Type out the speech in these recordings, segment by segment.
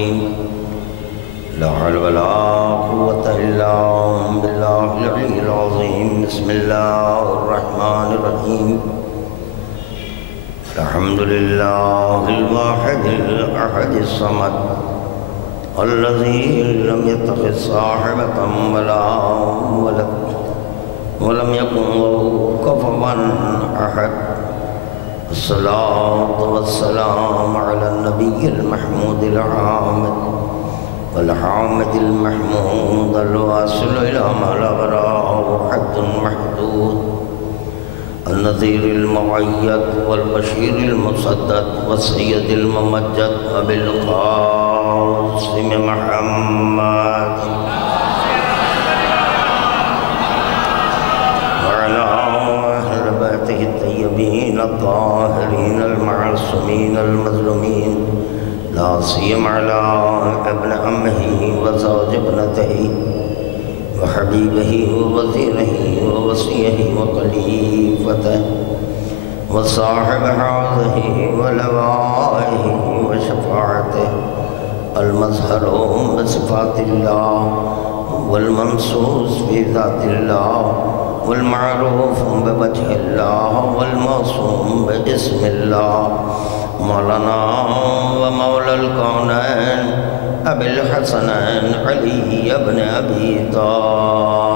لا حول ولا قوة إلا بالله العلي العظيم. بسم الله الرحمن الرحيم. الحمد لله الواحد الأحد الصمد الذي لم يتخذ صاحبة ولا ولد ولم يكن له كفوا أحد. الصلاة والسلام على النبي المحمود العامد والحامد المحمود الواصل إلى ما لا غراه حد محدود، النذير المؤيد والبشير المصدد والسيد الممجد أبي القاسم محمد وعلى أهل بيته الطيبين الطاهرين المعصومين المظلومين، لا سيما على ابن عمه وزوج ابنته وحبيبه ووزيره ووصيه وخليفته وصاحب حوضه ولوائه وشفاعته، المظهر بصفات الله والمنصوص في ذات الله والمعروف بوجه الله والموصوم باسم الله، مولانا ومولى الكونين أبي الحسنين علي بن أبي طالب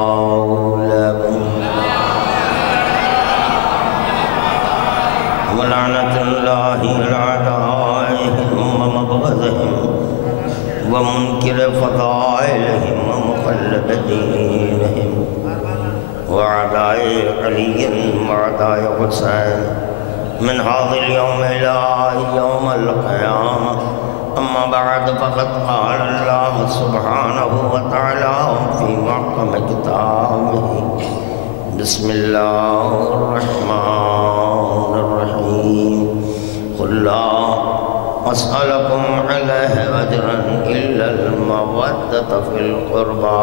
ولعنة الله على أعدائهم ومبغضهم ومنكر فضائلهم ومخلد دينهم وأعداء علي وأعداء حسين من هذا اليوم إلى يوم القيامة. أما بعد فقد قال الله سبحانه وتعالى في محكم كتابه: بسم الله الرحمن الرحيم. قل لا أسألكم عليه أجرا إلا المودة في القربى.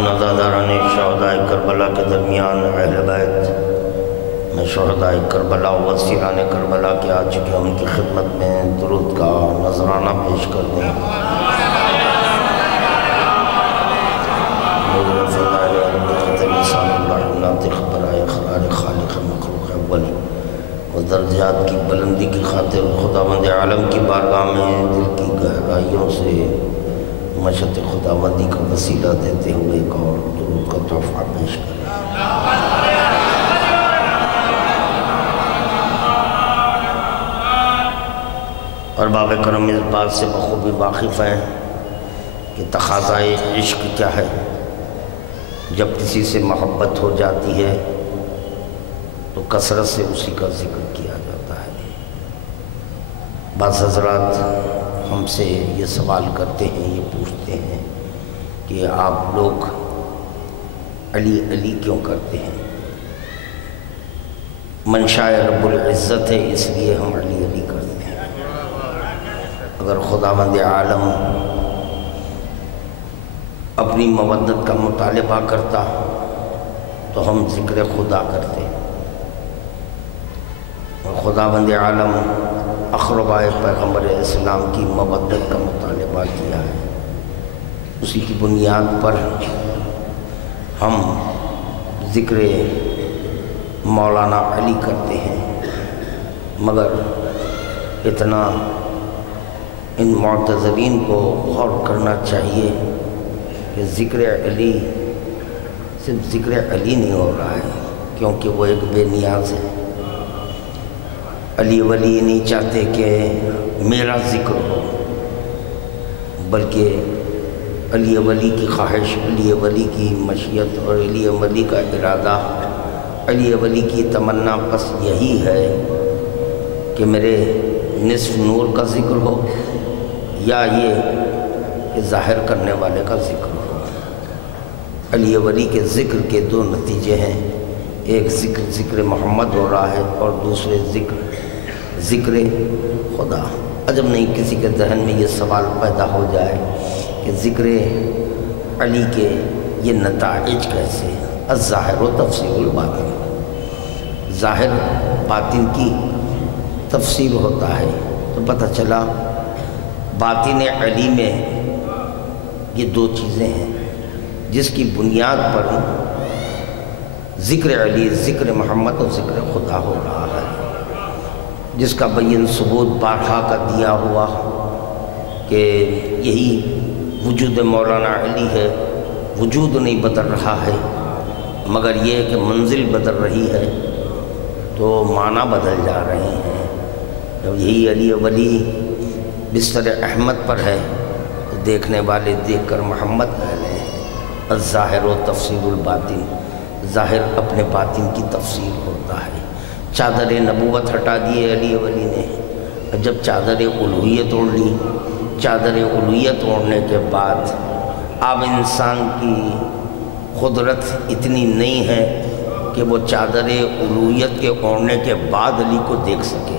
نظاران شہداء کربلا کے درمیان اہل بیت میں شہداء کربلا و وسیران کربلا کے آ چکے ان کی خدمت میں درود کا نذرانہ پیش کر دیں. برائے اخراج خالق مخلوق اول و درجات کی بلندی کی خاطر خداوند عالم کی بارگاہ میں دل کی گہرائیوں سے مشت خداوندی کا وسیلہ دیتے ہوئے ایک اور درود کا تحفہ پیش کریں. اور باب کرم اس بات سے بخوبی واقف ہیں کہ تقاضائے عشق کیا ہے. جب کسی سے محبت ہو جاتی ہے تو کثرت سے اسی کا ذکر کیا جاتا ہے. بعض حضرات ہم سے یہ سوال کرتے ہیں، یہ پوچھتے ہیں کہ آپ لوگ علی علی کیوں کرتے ہیں؟ منشاء رب العزت ہے، اس لیے ہم علی علی کرتے ہیں. اگر خداوند عالم اپنی مودت کا مطالبہ کرتا تو ہم ذکر خدا کرتے، اور خداوند عالم اقربائے پیغمبر اسلام کی مودت کا مطالبہ کیا ہے. اسی کی بنیاد پر ہم ذکر مولانا علی کرتے ہیں. مگر اتنا ان معتزلین کو غور کرنا چاہیے کہ ذکر علی صرف ذکر علی نہیں ہو رہا ہے، کیونکہ وہ ایک بے نیاز ہے. علی ولی نہیں چاہتے کہ میرا ذکر ہو، بلکہ علی ولی کی خواہش، علی ولی کی مشیت اور علی ولی کا ارادہ، علی ولی کی تمنا بس یہی ہے کہ میرے نصف نور کا ذکر ہو یا یہ کہ ظاہر کرنے والے کا ذکر ہو. علی ولی کے ذکر کے دو نتیجے ہیں، ایک ذکر محمد ہو رہا ہے اور دوسرے ذکر خدا. عجب نہیں کسی کے ذہن میں یہ سوال پیدا ہو جائے کہ ذکر علی کے یہ نتائج کیسے؟ الظاہر و تفسیر الباطن. ظاہر باطن کی تفسیر ہوتا ہے، تو پتہ چلا باطن علی میں یہ دو چیزیں ہیں جس کی بنیاد پر ذکر علی، ذکر محمد اور ذکر خدا ہو رہا ہے، جس کا بین ثبوت بارہا کا دیا ہوا کہ یہی وجود مولانا علی ہے۔ وجود نہیں بدل رہا ہے مگر یہ کہ منزل بدل رہی ہے، تو معنی بدل جا رہے ہیں۔ جب یہی علی ولی بستر احمد پر ہے تو دیکھنے والے دیکھ کر محمد کہہ رہے ہیں۔ الظاہر و تفسیر الباطن، ظاہر اپنے باطن کی تفسیر ہوتا ہے۔ چادر نبوت ہٹا دیے علی ولی نے، جب چادر الوہیت اوڑھ لی، چادر الوہیت اوڑھنے کے بعد اب انسان کی قدرت اتنی نہیں ہے کہ وہ چادر الوہیت کے اوڑھنے کے بعد علی کو دیکھ سکے،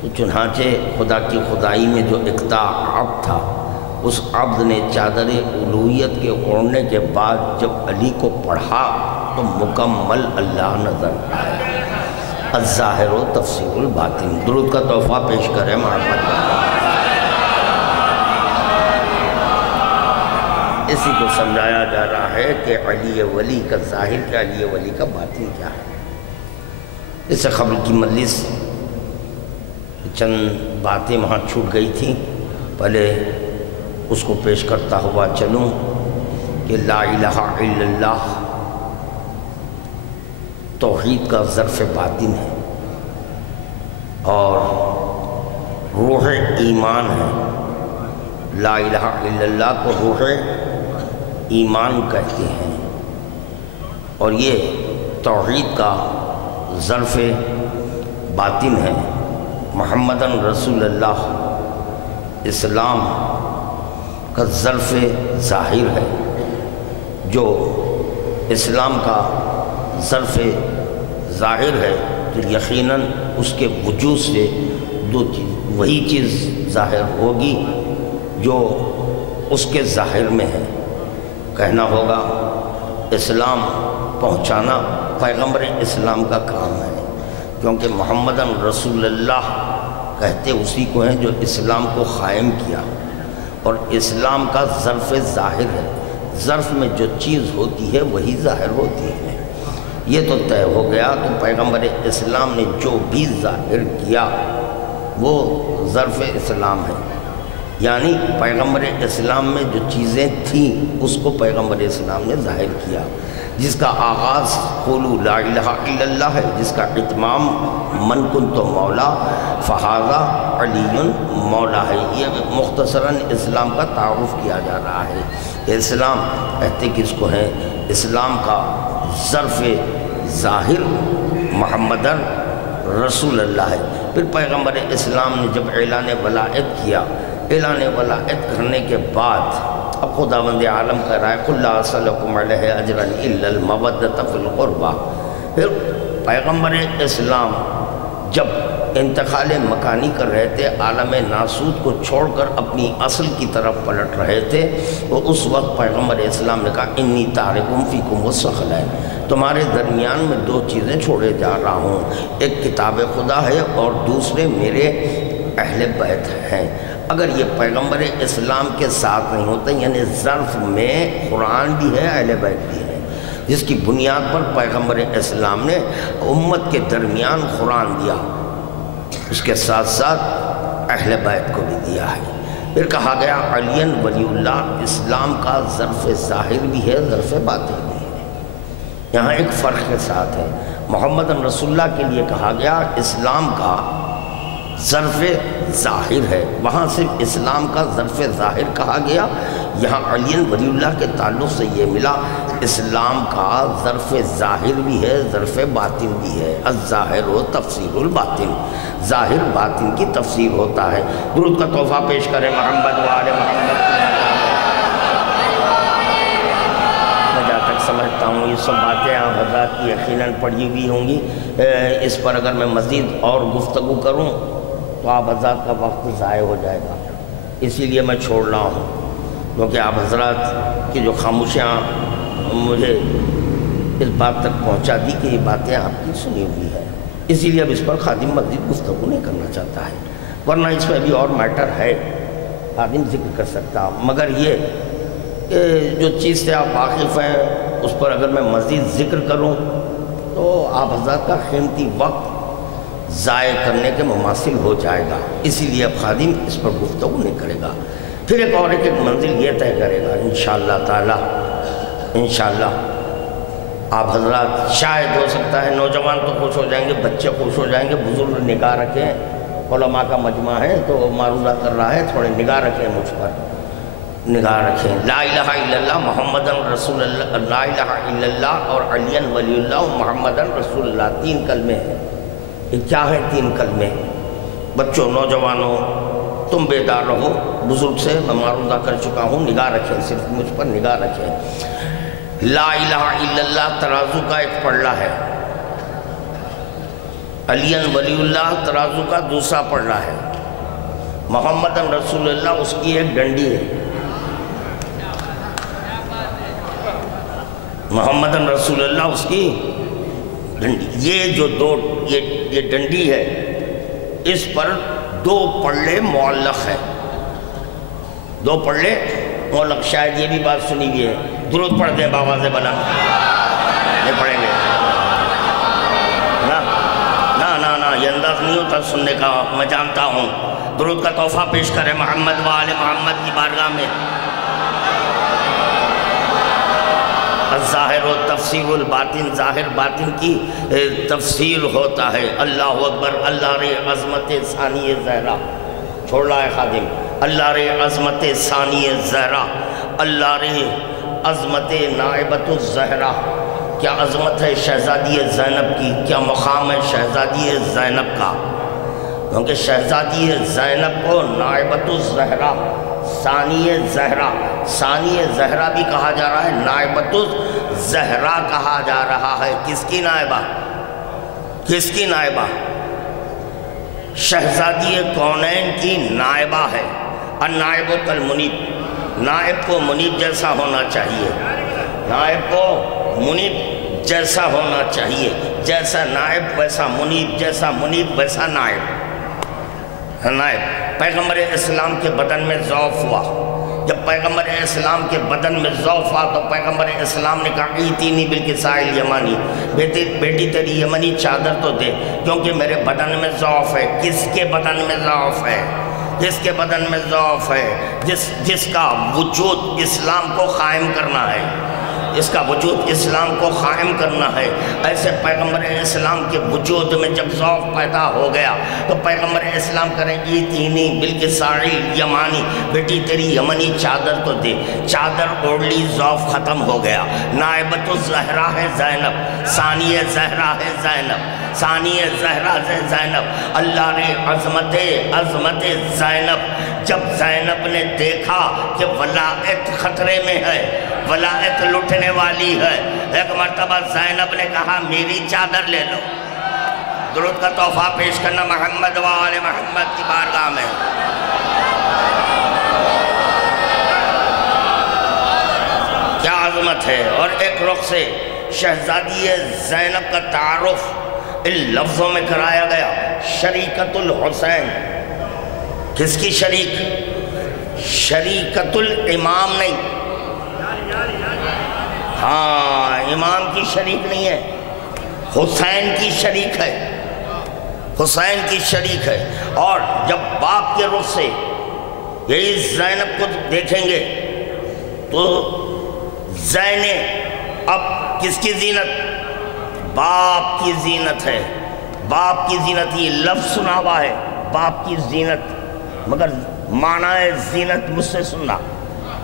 تو چنانچہ خدا کی خدائی میں جو اقتاء عبد تھا، اس عبد نے چادر الوہیت کے اوڑھنے کے بعد جب علی کو پڑھا تو مکمل اللہ نظر آیا۔ الظاہر و تفسیر الباطن۔ درود کا تحفہ پیش کریں محمد۔ اسی کو سمجھایا جا رہا ہے کہ علی ولی کا ظاہر کیا، علی ولی کا باطن کیا ہے۔ اس سے قبل کی مجلس چند باتیں وہاں چھوٹ گئی تھیں، پہلے اس کو پیش کرتا ہوا چلوں کہ لا الہ الا اللہ توحید کا ظرف باطن ہے اور روح ایمان ہے۔ لا الہ الا اللہ کو روح ایمان کہتے ہیں، اور یہ توحید کا ظرف باطن ہے۔ محمدن رسول اللہ اسلام کا ظرف ظاہر ہے، جو اسلام کا ظرف ظاہر ہے تو یقیناً اس کے وجود سے وہی چیز ظاہر ہوگی جو اس کے ظاہر میں ہے۔ کہنا ہوگا اسلام پہنچانا پیغمبر اسلام کا کام ہے، کیونکہ محمدن رسول اللہ کہتے اسی کو ہیں جو اسلام کو قائم کیا، اور اسلام کا ظرف ظاہر ہے۔ ظرف میں جو چیز ہوتی ہے وہی ظاہر ہوتی ہے۔ یہ تو طے ہو گیا کہ پیغمبر اسلام نے جو بھی ظاہر کیا وہ ظرف اسلام ہے، یعنی پیغمبر اسلام میں جو چیزیں تھیں اس کو پیغمبر اسلام نے ظاہر کیا۔ جس کا آغاز قولوا لا الہ الا اللہ ہے، جس کا اتمام من کنت مولا فہذا علی مولا ہے۔ یہ مختصراً اسلام کا تعارف کیا جا رہا ہے کہ اسلام کہتے کس کو ہیں؟ اسلام کا ظرف ظاہر محمدن رسول اللہ ہے۔ پھر پیغمبر اسلام نے جب اعلان ولایت کیا، اعلان ولایت کرنے کے بعد اب خداوند عالم کہہ رہا ہے قُلْ لَا أَسْأَلُكُمْ عَلَيْهِ أَجْرًا إِلَّا الْمَوَدَّةَ فِي الْقُرْبَى۔ پھر پیغمبر اسلام جب انتقال مکانی کر رہے تھے، عالم ناسوت کو چھوڑ کر اپنی اصل کی طرف پلٹ رہے تھے، وہ اس وقت پیغمبر اسلام نے کہا انی تارکم فیکم الثقلین، تمہارے درمیان میں دو چیزیں چھوڑے جا رہا ہوں، ایک کتاب خدا ہے اور دوسرے میرے اہل بیت ہیں۔ اگر یہ پیغمبر اسلام کے ساتھ نہیں ہوتا، یعنی ظرف میں قرآن بھی ہے، اہل بیت بھی ہے، جس کی بنیاد پر پیغمبر اسلام نے امت کے درمیان قرآن دیا، اس کے ساتھ ساتھ اہل بیت کو بھی دیا ہے۔ پھر کہا گیا علی ولی اللہ، اسلام کا ظرف ظاہر بھی ہے، ظرف باطن بھی ہے۔ یہاں ایک فرق کے ساتھ ہے، محمد رسول اللہ کے لیے کہا گیا اسلام کا ظرف ظاہر ہے، وہاں صرف اسلام کا ظرف ظاہر کہا گیا۔ یہاں علی ولی اللہ کے تعلق سے یہ ملا اسلام کا ظرف ظاہر بھی ہے، ظرف باطن بھی ہے۔ الظاہر و تفسیر الباطن، ظاہر باطن کی تفسیر ہوتا ہے۔ درود کا تحفہ پیش کریں محمد و آل محمد۔ میں جہاں تک سمجھتا ہوں یہ سب باتیں آپ حضرات کی یقیناً پڑھی ہوئی ہوں گی، اس پر اگر میں مزید اور گفتگو کروں تو آپ حضرات کا وقت ضائع ہو جائے گا، اسی لیے میں چھوڑ رہا ہوں، کیونکہ آپ حضرات کی جو خاموشیاں مجھے اس بات تک پہنچا دی کہ یہ باتیں آپ کی سنی ہوئی ہے، اسی لیے اب اس پر خادم مسجد گفتگو نہیں کرنا چاہتا ہے، ورنہ اس میں بھی اور میٹر ہے خادم ذکر کر سکتا، مگر یہ جو چیز سے آپ واقف ہیں اس پر اگر میں مزید ذکر کروں تو آپ حضرات کا قیمتی وقت ضائع کرنے کے مماثل ہو جائے گا، اسی لیے اب خادم اس پر گفتگو نہیں کرے گا، پھر ایک اور ایک منزل یہ طے کرے گا انشاءاللہ تعالی۔ انشاءاللہ آپ حضرات شاید ہو سکتا ہے نوجوان تو خوش ہو جائیں گے، بچے خوش ہو جائیں گے، بزرگ نگاہ رکھیں، علماء کا مجمع ہے تو معروضہ کر رہا ہے، تھوڑے نگاہ رکھیں مجھ پر، نگاہ رکھیں۔ لا الہ الا اللہ محمد رسول اللہ، لا الہ الا اللہ اور علی ولی اللہ محمد رسول اللہ، 3 کلمے ہیں۔ یہ کیا ہیں 3 کلمے؟ بچوں نوجوانوں تم بیدار رہو، بزرگ سے میں معروضہ کر چکا ہوں، نگاہ رکھیں، صرف مجھ پر نگاہ رکھیں۔ لا الہ الا اللہ ترازو کا ایک پلڑا ہے، علی ولی اللہ ترازو کا دوسرا پلڑا ہے، محمد رسول اللہ اس کی ایک ڈنڈی ہے، محمد رسول اللہ اس کی ڈنڈی، یہ جو یہ ڈنڈی ہے اس پر 2 پلڑے معلق ہیں، 2 پلڑے معلق، شاید یہ بھی بات سنی ہوئی ہے، درود پڑھ دیں باواز بلند، نہیں پڑھیں گے نا یہ انداز نہیں ہوتا سننے کا، میں جانتا ہوں، درود کا تحفہ پیش کریں محمد و آل محمد کی بارگاہ میں۔ الظاہر و تفسیر الباطن، ظاہر باطن کی تفسیر ہوتا ہے۔ اللہ اکبر، اللہ رے عظمت ثانی زہرا، چھوڑ رہا ہے خادم، اللہ رے عظمت ثانی زہرا، اللہ رے عظمت نائبت الزہرا، کیا عظمت ہے شہزادی زینب کی، کیا مقام ہے شہزادی زینب کا، کیونکہ شہزادی زینب کو نائبت الزہرا، ثانی زہرا، ثانی زہرا بھی کہا جا رہا ہے، نائبت الزہرا کہا جا رہا ہے۔ کس کی نائبہ؟ کس کی نائبہ؟ شہزادی کونین کی نائبہ ہے۔ النائب کالمنیب، نائب کو منیب جیسا ہونا چاہیے، نائب کو منیب جیسا ہونا چاہیے، جیسا نائب ویسا منیب، جیسا منیب ویسا نائب۔ نائب پیغمبر اسلام کے بدن میں ضعف ہوا، جب پیغمبر اسلام کے بدن میں ضعف ہوا تو پیغمبر اسلام نے کہا ایتینی بالکسائل یمانی، بیٹی تیری یمنی چادر تو دے کیونکہ میرے بدن میں ضعف ہے۔ کس کے بدن میں ضعف ہے؟ جس کے بدن میں ضعف ہے، جس کا وجود اسلام کو قائم کرنا ہے، اس کا وجود اسلام کو قائم کرنا ہے۔ ایسے پیغمبر اسلام کے وجود میں جب ضعف پیدا ہو گیا تو پیغمبر اسلام کریں ایتینی بالکسائل یمانی، بیٹی تیری یمنی چادر تو دے، چادر اوڑھ لی، ضعف ختم ہو گیا۔ نائبت الزہرا ہے زینب، ثانی زہرا ہے زینب، ثانی زہرا ہے زینب، اللہ نے عظمت زینب، جب زینب نے دیکھا کہ ولایت خطرے میں ہے، ولایت لٹنے والی ہے، ایک مرتبہ زینب نے کہا میری چادر لے لو۔ درود کا تحفہ پیش کرنا محمد و آل محمد کی بارگاہ میں۔ کیا عظمت ہے! اور ایک رخ سے شہزادی زینب کا تعارف ان لفظوں میں کرایا گیا، شریکت الحسین۔ کس کی شریک؟ شریکت الامام نہیں، ہاں امام کی شریک نہیں ہے، حسین کی شریک ہے، حسین کی شریک ہے۔ اور جب باپ کے رخ سے یہی زینب کو دیکھیں گے تو زینب اب کس کی زینت؟ باپ کی زینت ہے، باپ کی زینت۔ یہ لفظ سنا ہوا ہے باپ کی زینت، مگر معنی زینت مجھ سے سننا،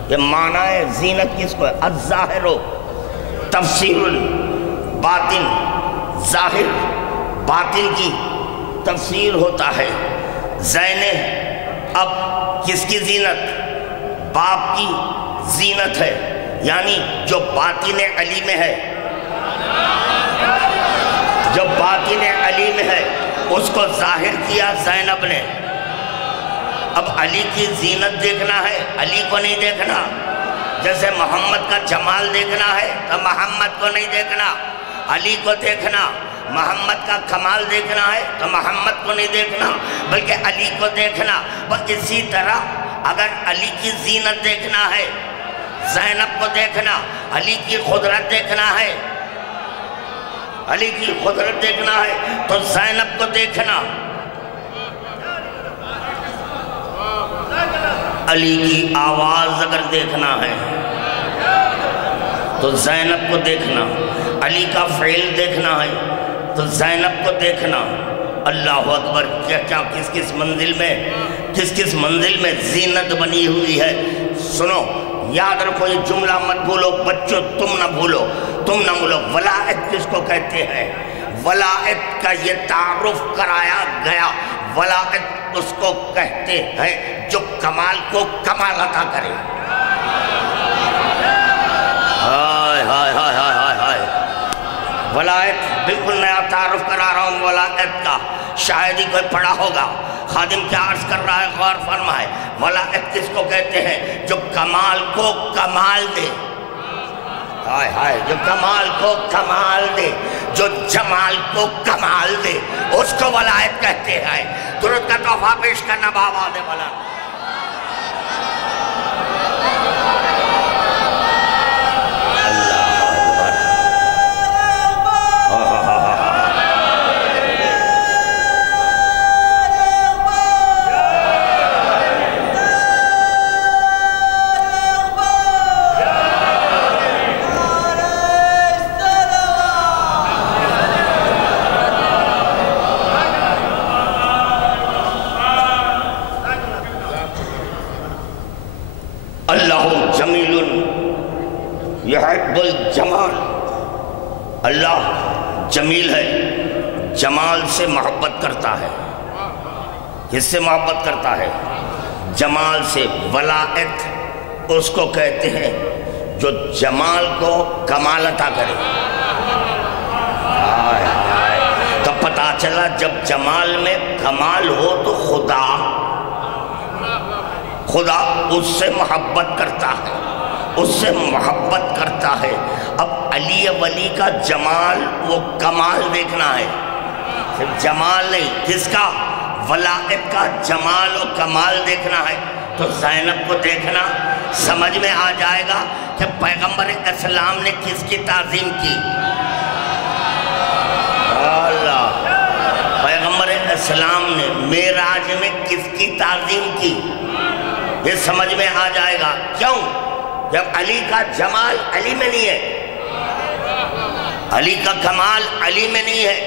یہ معنی زینت کس کو ہے؟ الظاہر تفسیر الباطن، ظاہر باطن کی تفسیر ہوتا ہے۔ زینب اب کس کی زینت؟ باپ کی زینت ہے، یعنی جو باطن علی میں ہے، جو باطن علی میں ہے اس کو ظاہر کیا زینب نے۔ اب علی کی زینت دیکھنا ہے، علی کو نہیں دیکھنا، جیسے محمد کا جمال دیکھنا ہے تو محمد کو نہیں دیکھنا، علی کو دیکھنا، محمد کا کمال دیکھنا ہے تو محمد کو نہیں دیکھنا بلکہ علی کو دیکھنا۔ بس اسی طرح اگر علی کی زینت دیکھنا ہے، زینب کو دیکھنا، علی کی قدرت دیکھنا ہے، علی کی قدرت دیکھنا ہے تو زینب کو دیکھنا، علی کی آواز اگر دیکھنا ہے تو زینب کو دیکھنا، علی کا فعل دیکھنا ہے تو زینب کو دیکھنا۔ اللہ اکبر، کیا کیا کس منزل میں زینت بنی ہوئی ہے۔ سنو، یاد رکھو، یہ جملہ مت بھولو بچوں، تم نہ بھولو، ولایت کس کو کہتے ہیں؟ ولایت کا یہ تعارف کرایا گیا، ولایت اس کو کہتے ہیں جو کمال کو کمال عطا کرے۔ ہائے ہائے ہائے ہائے ہائے، ولایت بالکل نیا تعارف کرا رہا ہوں ولایت کا، شاید ہی کوئی پڑھا ہوگا۔ خادم کیا عرض کر رہا ہے، غور فرمائے۔ ولایت کس کو کہتے ہیں؟ جو کمال کو کمال دے، ہائے ہائے، جو کمال کو کمال دے، جو جمال کو کمال دے، اس کو ولایت کہتے ہیں۔ درود کا تحفہ پیش کرنا بآواز بلند۔ یحب الجمال، اللہ جمیل ہے، جمال سے محبت کرتا ہے۔ کس سے محبت کرتا ہے؟ جمال سے۔ ولایت اس کو کہتے ہیں جو جمال کو کمال عطا کرے۔ تو پتہ چلا جب جمال میں کمال ہو تو خدا اس سے محبت کرتا ہے، اس سے محبت کرتا ہے۔ اب علی ولی کا جمال وہ کمال دیکھنا ہے، صرف جمال نہیں، کس کا؟ ولایت کا جمال و کمال دیکھنا ہے تو زینب کو دیکھنا۔ سمجھ میں آ جائے گا کہ پیغمبر اسلام نے کس کی تعظیم کی۔ اللہ، پیغمبر اسلام نے معراج میں کس کی تعظیم کی، یہ سمجھ میں آ جائے گا۔ کیوں؟ جب علی کا جمال علی میں نہیں ہے، علی کا کمال علی میں نہیں ہے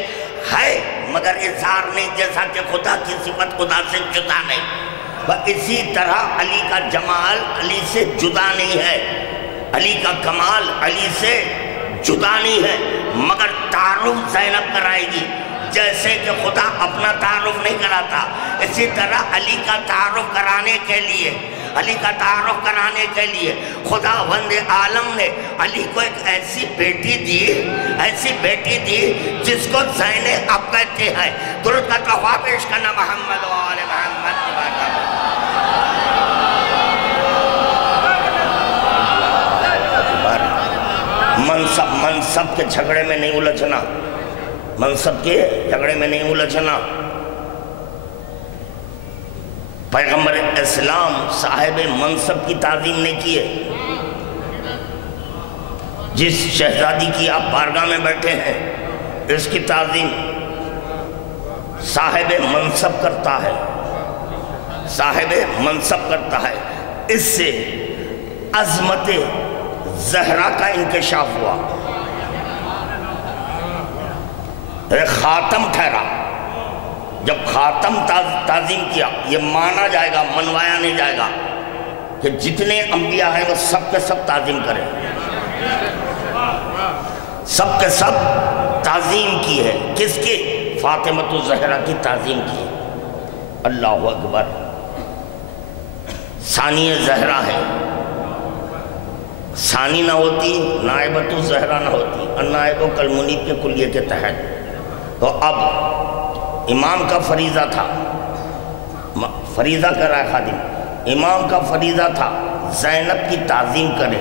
مگر اظہار نہیں، جیسا کہ خدا کی صفت خدا سے جدا نہیں، اسی طرح علی کا جمال علی سے جدا نہیں ہے، علی کا کمال علی سے جدا نہیں ہے، مگر تعارف زینب کرائے گی۔ جیسے کہ خدا اپنا تعارف نہیں کراتا، اسی طرح علی کا تعارف کرانے کے لیے خدا وند عالم نے علی کو ایک ایسی بیٹی دی جس کو زینب اب کہتے ہیں۔ درود کا تحفہ پیش کرنا محمد و آل محمد کی بارگاہ میں۔ منصب کے جھگڑے میں نہیں الجھنا، منصب کے جھگڑے میں نہیں الجھنا۔ پیغمبر اسلام صاحب منصب کی تعظیم نہیں کیے۔ جس شہزادی کی آپ بارگاہ میں بیٹھے ہیں، اس کی تعظیم صاحب منصب کرتا ہے، صاحب منصب کرتا ہے۔ اس سے عظمت زہرا کا انکشاف ہوا، خاتم ٹھہرا۔ جب خاتم تعظیم کیا، یہ مانا جائے گا، منوایا نہیں جائے گا کہ جتنے انبیاء ہیں وہ سب کے سب تعظیم کریں، سب کے سب تعظیم کی ہے۔ کس کی؟ فاطمۃ الزہرا کی تعظیم کی ہے۔ اللہ اکبر۔ ثانی زہرا ہے، ثانی نہ ہوتی نائبۃ الزہرا نہ ہوتی، النائب کالمنیب کے کلیے کے تحت۔ تو اب امام کا فریضہ تھا، فریضہ کر رہا ہے خادم، امام کا فریضہ تھا زینب کی تعظیم کرے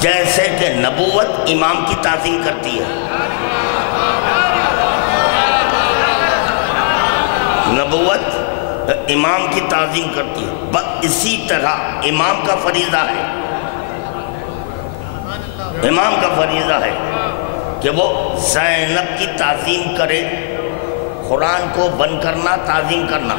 جیسے کہ نبوت امام کی تعظیم کرتی ہے. نبوت امام کی تعظیم کرتی ہے، بس اسی طرح امام کا فریضہ ہے، امام کا فریضہ ہے کہ وہ زینب کی تعظیم کرے. قرآن کو بند کرنا، تعظیم کرنا.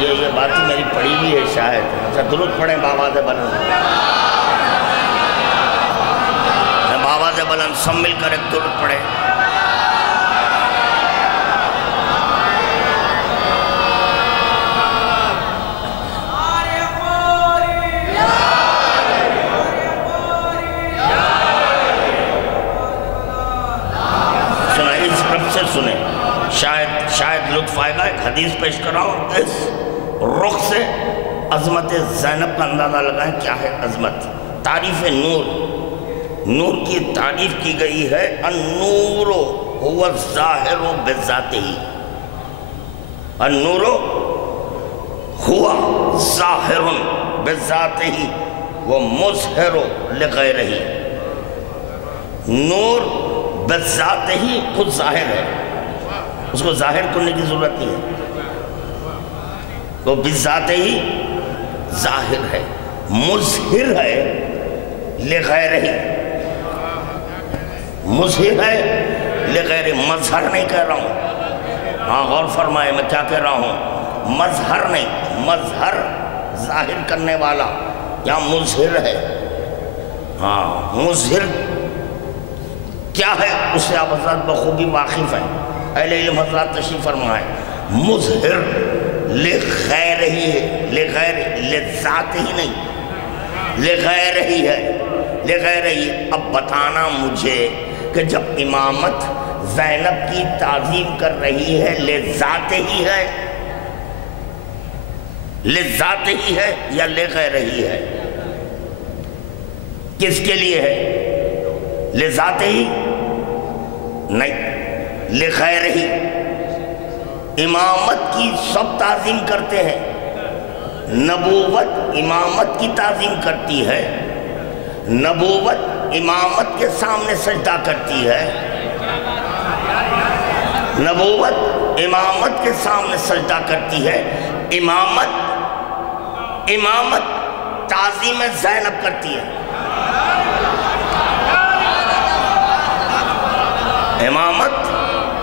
یہ بات میری پڑھی ہوئی ہے شاید. اچھا درود پڑھیں بآواز بلند، بآواز بلند سب مل کر ایک درود پڑھیں. سنیں، شاید لطف آئے گا. ایک حدیث پیش کر رہا ہوں، اس رخ سے عظمت زینب کا اندازہ لگائیں کیا ہے عظمت. تعریف نور، نور کی تعریف کی گئی ہے، النور هو الظاہر بذاتہ، النور هو ظاہر بذاتہ ومظہر لغیرہ. نور بذات ہی خود ظاہر ہے، اس کو ظاہر کرنے کی ضرورت نہیں ہے، وہ بذات ہی ظاہر ہے، مظہر ہے لغیرہ، مظہر ہے لغیرہ. مظہر نہیں کہہ رہا ہوں، ہاں غور فرمائے میں کیا کہہ رہا ہوں، مظہر نہیں، مظہر ظاہر کرنے والا، یا مظہر ہے. ہاں مظہر کیا ہے اس سے آپ حضرات بخوبی واقف ہیں، اہل علم حضرات تشریف فرمائیں. مظہر لغیر ہی ہے، لغیر لذات ہی نہیں، لغیر ہی ہے، لغیر ہی. اب بتانا مجھے کہ جب امامت زینب کی تعظیم کر رہی ہے لذات ہی ہے، لذات ہی ہے یا لغیر ہی ہے؟ کس کے لیے ہے؟ لذات ہی نہیں، لغیر ہی. امامت کی سب تعظیم کرتے ہیں، نبوت امامت کی تعظیم کرتی ہے، نبوت امامت کے سامنے سجدہ کرتی ہے، نبوت امامت کے سامنے سجدہ کرتی ہے. امامت تعظیم زینب کرتی ہے. امامت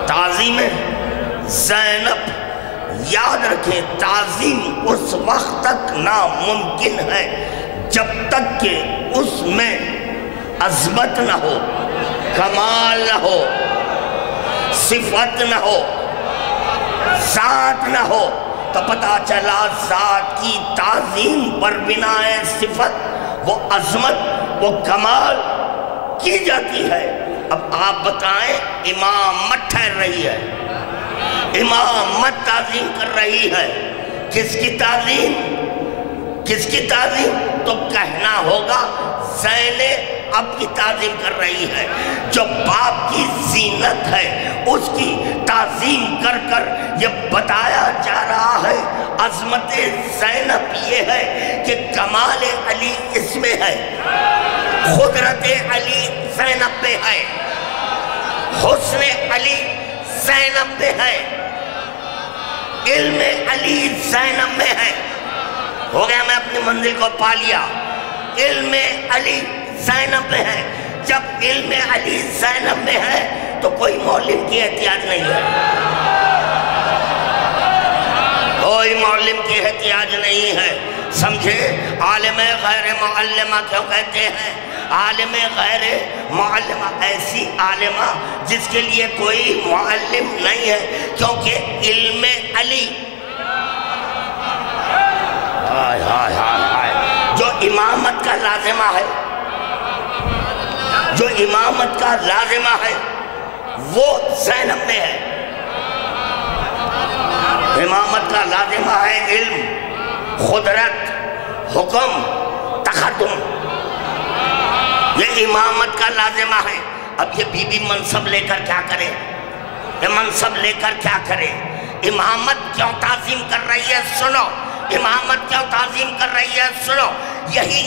تعظیم زینب. یاد رکھیں تعظیم اس وقت تک ناممکن ہے جب تک کہ اس میں عظمت نہ ہو، کمال نہ ہو، صفت نہ ہو، ذات نہ ہو. تو پتہ چلا ذات کی تعظیم پر بنا صفت، وہ عظمت، وہ کمال کی جاتی ہے. اب آپ بتائیں امامت ٹھہر رہی ہے، امامت تعظیم کر رہی ہے، کس کی تعظیم؟ کس کی تعظیم؟ تو کہنا ہوگا زینب اب کی تعظیم کر رہی ہے. جو باپ کی زینت ہے اس کی تعظیم کر کر یہ بتایا جا رہا ہے عظمت زینب یہ ہے کہ کمال علی اس میں ہے، قدرت علی زینب میں ہے، حسن علی زینب میں ہے، علم علی زینب میں ہے. ہو گیا میں اپنی منزل کو پا لیا. علم علی زینب میں ہے. جب علم علی زینب میں ہے تو کوئی معلم کی احتیاج نہیں ہے، کوئی معلم کی احتیاج نہیں ہے. سمجھے؟ عالم غیر معلمہ کیوں کہتے ہیں؟ عالم غیر معلمہ ایسی عالمہ جس کے لیے کوئی معلم نہیں ہے، کیونکہ علم علی جو امامت کا لازمہ ہے، جو امامت کا لازمہ ہے وہ زینب میں ہے. امامت کا لازمہ ہے علم، قدرت، حکم، تقدم، یہ امامت کا لازمہ ہے. اب یہ بی بی منصب لے کر کیا کرے؟ یہ منصب لے کر کیا کرے؟ امامت کیوں تعظیم کر رہی ہے سنو، امامت کیوں تعظیم کر رہی ہے سنو. یہی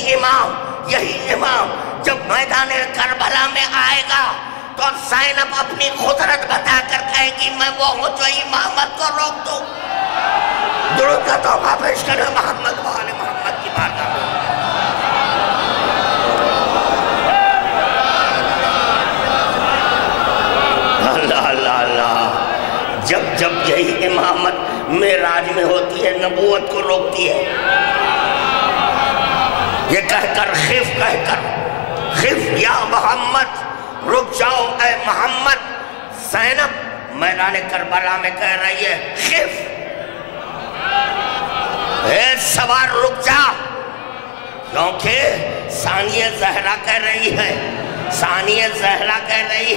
امام جب میدان کربلا میں آئے گا تو زینب اپنی قدرت بتا کر کہے گی میں وہ ہوں جو امامت کو روک دوں. درود کا تحفہ پیش کریں محمد و آل محمد کی بارگاہ میں. اللہ اللہ اللہ. جب یہی امامت معراج میں ہوتی ہے نبوت کو روکتی ہے. یہ کہہ کر خف یا محمد، رک جاؤ اے محمد. زینب میدان کربلا میں کہہ رہی ہے خف، اے سوار رک جا. کیونکہ ثانیہ زہرا کہہ رہی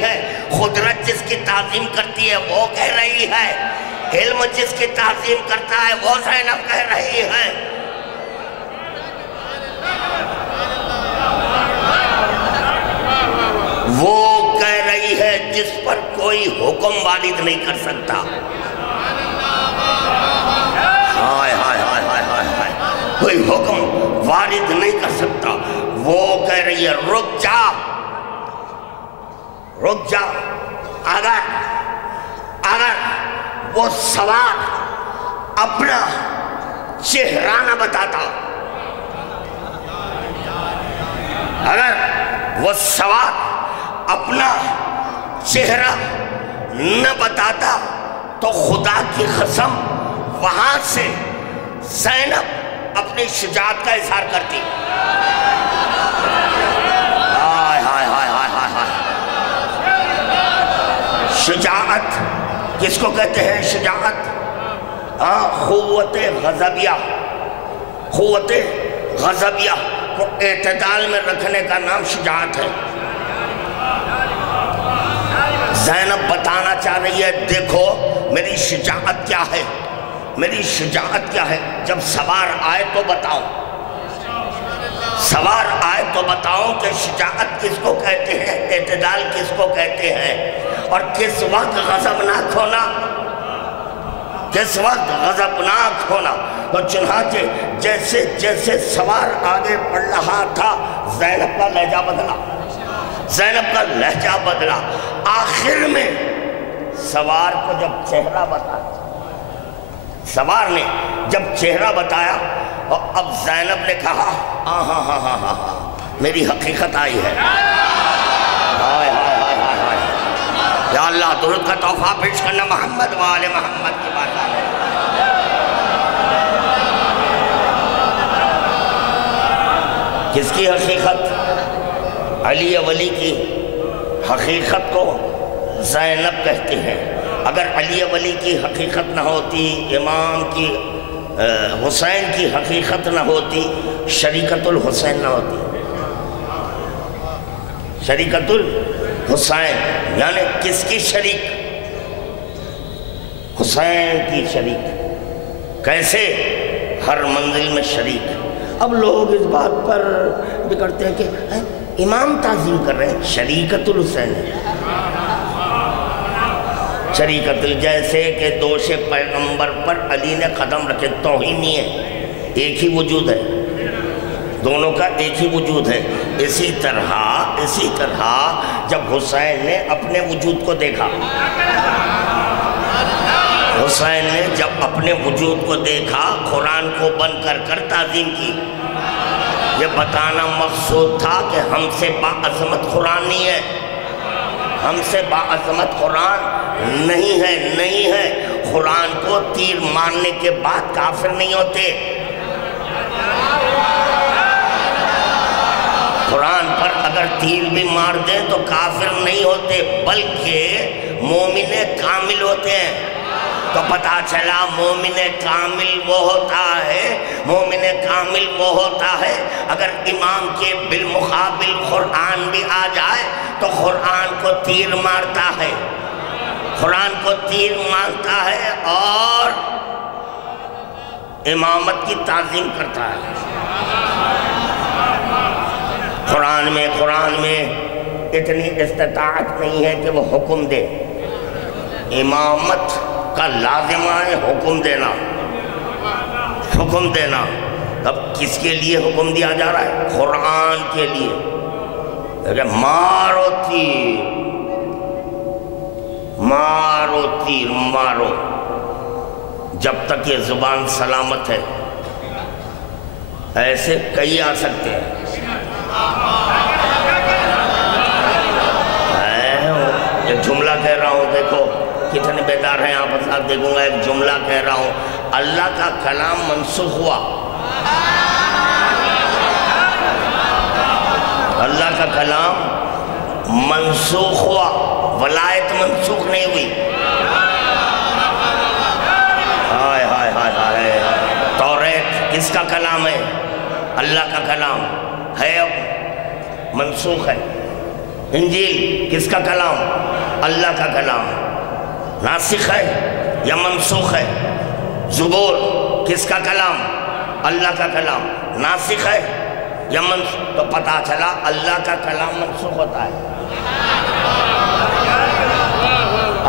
ہے، قدرت جس کی تعظیم کرتی ہے وہ کہہ رہی ہے، علم جس کی تعظیم کرتا ہے وہ زینب کہہ رہی ہے. وہ کہہ رہی ہے جس پر کوئی حکم وارد نہیں کر سکتا. ہائے ہائے ہائے ہائے ہائے ہائے، کوئی حکم وارد نہیں کر سکتا. وہ کہہ رہی ہے رک جا. اگر وہ سوار اپنا چہرہ نہ بتاتا، اگر وہ سوار اپنا چہرہ نہ بتاتا تو خدا کی قسم وہاں سے زینب اپنی شجاعت کا اظہار کرتی. شجاعت کس کو کہتے ہیں؟ شجاعت قوت غضبیہ کو اعتدال میں رکھنے کا نام شجاعت ہے. زینب بتانا چاہ رہی ہے دیکھو میری شجاعت کیا ہے. جب سوار آئے تو بتاؤ کہ شجاعت کس کو کہتے ہیں، اعتدال کس کو کہتے ہیں، اور کس وقت غضبناک ہونا. تو چنانچہ جیسے سوار آگے بڑھ رہا تھا زینب کا لہجہ بدلا. آخر میں سوار کو جب چہرہ بتایا اور اب زینب نے کہا ہاں میری حقیقت آئی ہے. یا اللہ درود کا تحفہ پیش کرنا محمد و آل محمد کی بارگاہ میں. کس کی حقیقت؟ علی ولی کی حقیقت کو زینب کہتے ہیں. اگر علی ولی کی حقیقت نہ ہوتی، امام کی حسین کی حقیقت نہ ہوتی، شریکت الحسین نہ ہوتی. شریکت الحسین یعنی کس کی شریک؟ حسین کی شریک. کیسے؟ ہر منزل میں شریک. اب لوگ اس بات پر بگڑتے ہیں کہ امام تعظیم کر رہے ہیں، شریکت الحسین ہے. شریکت جیسے کہ دوش پیغمبر پر علی نے قدم رکھے، توہین نہیں ہے، ایک ہی وجود ہے، دونوں کا ایک ہی وجود ہے. اسی طرح جب حسین نے اپنے وجود کو دیکھا، قرآن کو بند کر تعظیم کی. یہ بتانا مقصود تھا کہ ہم سے باعظمت قرآن نہیں ہے، ہم سے باعظمت قرآن نہیں ہے. قرآن کو تیر مارنے کے بعد کافر نہیں ہوتے. قرآن پر اگر تیر بھی مار دیں تو کافر نہیں ہوتے، بلکہ مومن کامل ہوتے ہیں. تو پتہ چلا مومن کامل وہ ہوتا ہے اگر امام کے بالمقابل قرآن بھی آ جائے تو قرآن کو تیر مارتا ہے اور امامت کی تعظیم کرتا ہے. قرآن میں اتنی استطاعت نہیں ہے کہ وہ حکم دے. امامت کا لازمہ ہے حکم دینا، حکم دینا۔ اب کس کے لیے حکم دیا جا رہا ہے؟ قرآن کے لیے۔ کہ مارو تیر، مارو تیر، مارو، جب تک یہ زبان سلامت ہے۔ ایسے کئی آ سکتے ہیں۔ ایک جملہ کہہ رہا ہوں، دیکھو کتنے بیدار ہیں آپ ساتھ، دیکھوں گا ایک جملہ کہہ رہا ہوں، اللہ کا کلام منسوخ ہوا، اللہ کا کلام منسوخ ہوا، ولایت منسوخ نہیں ہوئی۔ ہائے ہائے ہائے ہائے، توریت کس کا کلام ہے؟ اللہ کا کلام ہے، اب منسوخ ہے۔ انجیل کس کا کلام؟ اللہ کا کلام، ناسخ ہے یا منسوخ ہے؟ زبور کس کا کلام؟ اللہ کا کلام، ناسخ ہے یا منسوخ؟ تو پتہ چلا اللہ کا کلام منسوخ ہوتا ہے،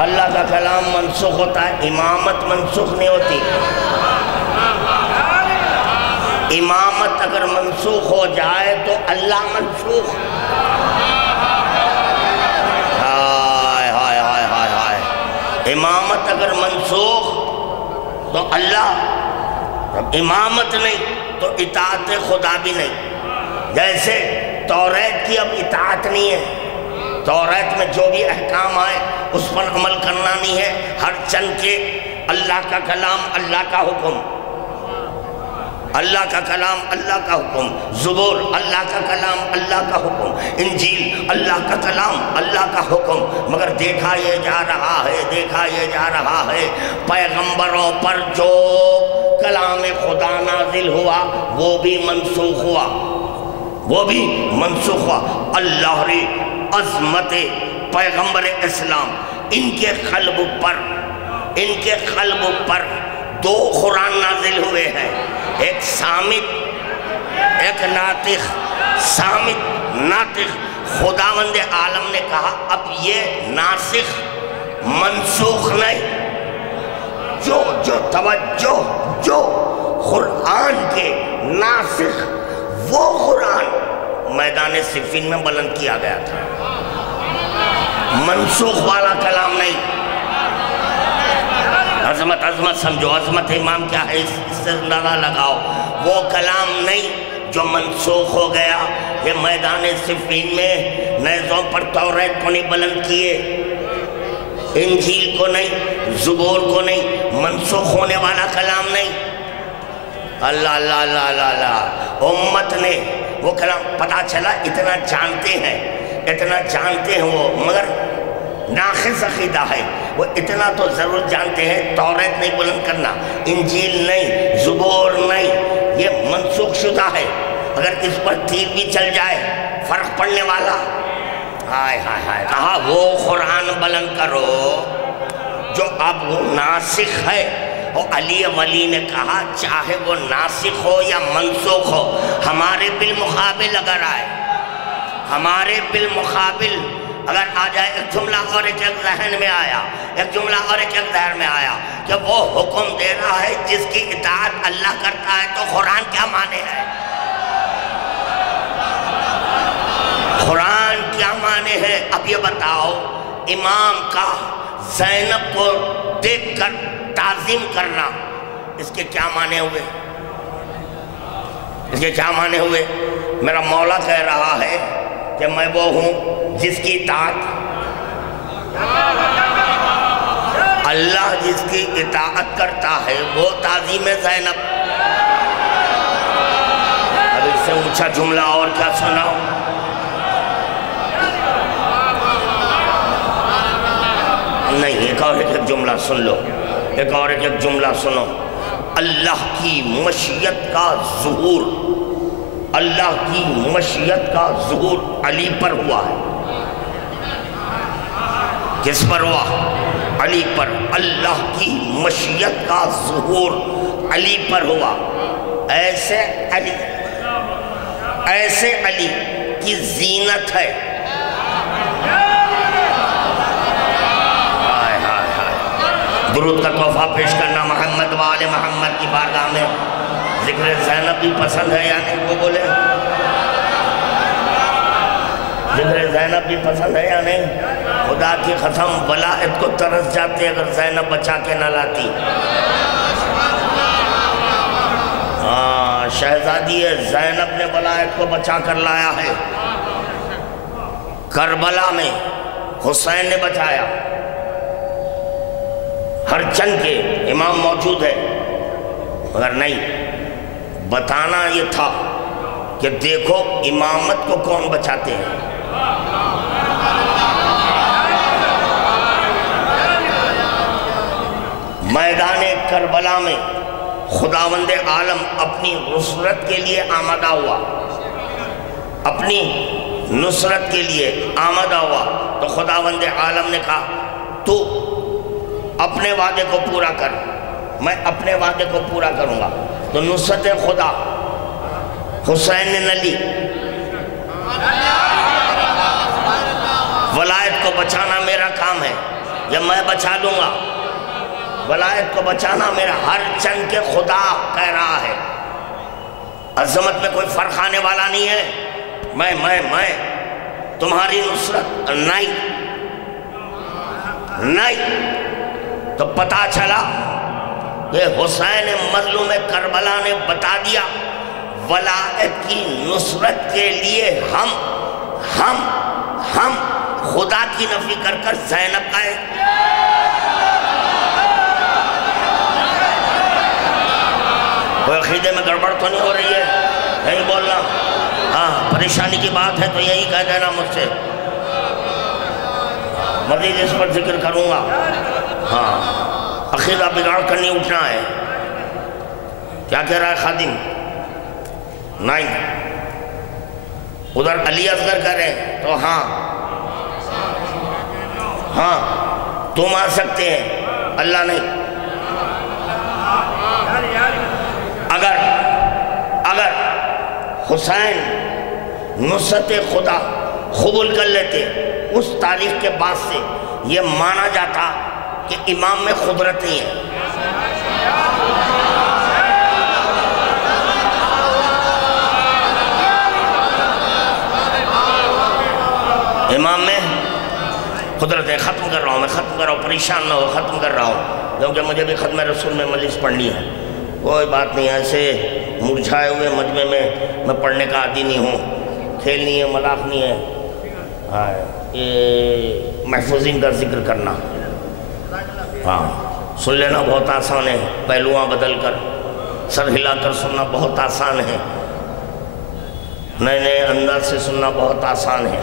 اللہ کا کلام منسوخ ہوتا ہے، امامت منسوخ نہیں ہوتی۔ امامت اگر منسوخ ہو جائے تو اللہ منسوخ۔ امامت اگر منسوخ تو اللہ، امامت نہیں تو اطاعت خدا بھی نہیں۔ جیسے توریت کی اب اطاعت نہیں ہے، توریت میں جو بھی احکام آئے اس پر عمل کرنا نہیں ہے، ہر چند کے اللہ کا کلام، اللہ کا حکم، اللہ کا کلام، اللہ کا حکم، زبور اللہ کا کلام، اللہ کا حکم، انجیل اللہ کا کلام، اللہ کا حکم۔ مگر دیکھا یہ جا رہا ہے، دیکھا یہ جا رہا ہے، پیغمبروں پر جو کلام خدا نازل ہوا وہ بھی منسوخ ہوا، وہ بھی منسوخ ہوا۔ اللہ ری عظمت پیغمبر اسلام، ان کے قلب پر، ان کے قلب پر دو قرآن نازل ہوئے ہیں، ایک صامت، ایک ناطق۔ صامت، ناطق، خداوند عالم نے کہا اب یہ ناسخ منسوخ نہیں، جو توجہ، جو قرآن کے ناسخ وہ قرآن میدان صفین میں بلند کیا گیا تھا، منسوخ والا کلام نہیں۔ عظمت، عظمت سمجھو، عظمت امام کیا ہے اس سے اندازہ لگاؤ۔ وہ کلام نہیں جو منسوخ ہو گیا، یہ میدان صفین میں نیزوں پر توریت کو نہیں بلند کیے، انجیل کو نہیں، زبور کو نہیں، منسوخ ہونے والا کلام نہیں۔ اللہ اللہ اللہ اللہ اللہ، امت نے وہ کلام، پتہ چلا اتنا جانتے ہیں، اتنا جانتے ہیں وہ، مگر ناقص عقیدہ ہے۔ وہ اتنا تو ضرور جانتے ہیں توریت نہیں بلند کرنا، انجیل نہیں، زبور نہیں، یہ منسوخ شدہ ہے، اگر اس پر تیر بھی چل جائے فرق پڑنے والا۔ ہائے ہائے ہائے، کہا وہ قرآن بلند کرو جو اب وہ ناسخ ہے۔ اور علی ولی نے کہا چاہے وہ ناسخ ہو یا منسوخ ہو، ہمارے بالمقابل اگر آئے، ہمارے بالمقابل اگر آ جائے، ایک جملہ اور ایک ذہن میں آیا، ایک جملہ اور ایک ذہن میں آیا کہ وہ حکم دے رہا ہے جس کی اطاعت اللہ کرتا ہے، تو قرآن کیا معنی ہے؟ قرآن کیا معنی ہے؟ اب یہ بتاؤ، امام کا زینب کو دیکھ کر تعظیم کرنا، اس کے کیا معنی ہوئے؟ اس کے کیا معنی ہوئے؟ میرا مولا کہہ رہا ہے کہ میں وہ ہوں جس کی اطاعت، اللہ جس کی اطاعت کرتا ہے وہ تعظیم زینب۔ اب اس سے اونچا جملہ اور کیا سناؤ؟ نہیں، ایک اور ایک جملہ سن لو، ایک اور ایک جملہ سنو۔ اللہ کی مشیت کا ظہور، اللہ کی مشیت کا ظہور علی پر ہوا ہے۔ کس پر ہوا؟ علی پر۔ اللہ کی مشیت کا ظہور علی پر ہوا۔ ایسے علی، ایسے علی کی زینت ہے۔ درود کا تحفہ پیش کرنا محمد و آل محمد کی بارگاہ میں۔ ذکر زینب بھی پسند ہے یا نہیں؟ وہ بولے ذکر زینب بھی پسند ہے یا نہیں؟ خدا کی قسم ولایت کو ترس جاتے اگر زینب بچا کے نہ لاتی۔ شہزادی زینب نے ولایت کو بچا کر لایا ہے۔ کربلا میں حسین نے بچایا، ہر چند کے امام موجود ہے، مگر نہیں، بتانا یہ تھا کہ دیکھو امامت کو کون بچاتے ہیں۔ میدان کربلا میں خداوند عالم اپنی نصرت کے لیے آمادہ ہوا، اپنی نصرت کے لیے آمادہ ہوا، تو خداوند عالم نے کہا تو اپنے وعدے کو پورا کر، میں اپنے وعدے کو پورا کروں گا۔ تو نصرت خدا حسین نے نہ لی، ولایت کو بچانا میرا کام ہے، یا میں بچا لوں گا، ولایت کو بچانا میرا، ہر چند کے خدا کہہ رہا ہے۔ عظمت میں کوئی فرق آنے والا نہیں ہے، میں تمہاری نصرت نہیں۔ تو پتا چلا کہ حسین مظلوم کربلا نے بتا دیا ولایت کی نصرت کے لیے ہم خدا کی نفی کر کر زینب کا ہے۔ کوئی عقیدے میں گڑبڑ تو نہیں ہو رہی ہے؟ نہیں بولنا، ہاں پریشانی کی بات ہے تو یہی کہہ دینا مجھ سے، مزید اس پر ذکر کروں گا۔ ہاں عقیدہ بگاڑ کر نہیں اٹھنا ہے۔ کیا کہہ رہا ہے خادم؟ نہیں، ادھر علی اصغر کہہ رہے ہیں تو ہاں تم آ سکتے ہیں، اللہ نہیں۔ اگر حسین نصرت خدا قبول کر لیتے اس تاریخ کے بعد سے یہ مانا جاتا کہ امام میں قدرت نہیں ہے۔ امام میں قدرت ہے۔ ختم کر رہا ہوں، میں ختم کر رہا ہوں، پریشان نہ ہو، ختم کر رہا ہوں، کیونکہ مجھے بھی ختم رسول میں مجلس پڑھنی ہے۔ کوئی بات نہیں، ایسے مرجھائے ہوئے مجمع میں پڑھنے کا عادی نہیں ہوں، کھیل نہیں ہے، مذاق نہیں ہے، یہ محفوظین کا ذکر کرنا، ہاں سن لینا بہت آسان ہے، پہلوان بدل کر سر ہلا کر سننا بہت آسان ہے، نئے نئے انداز سے سننا بہت آسان ہے۔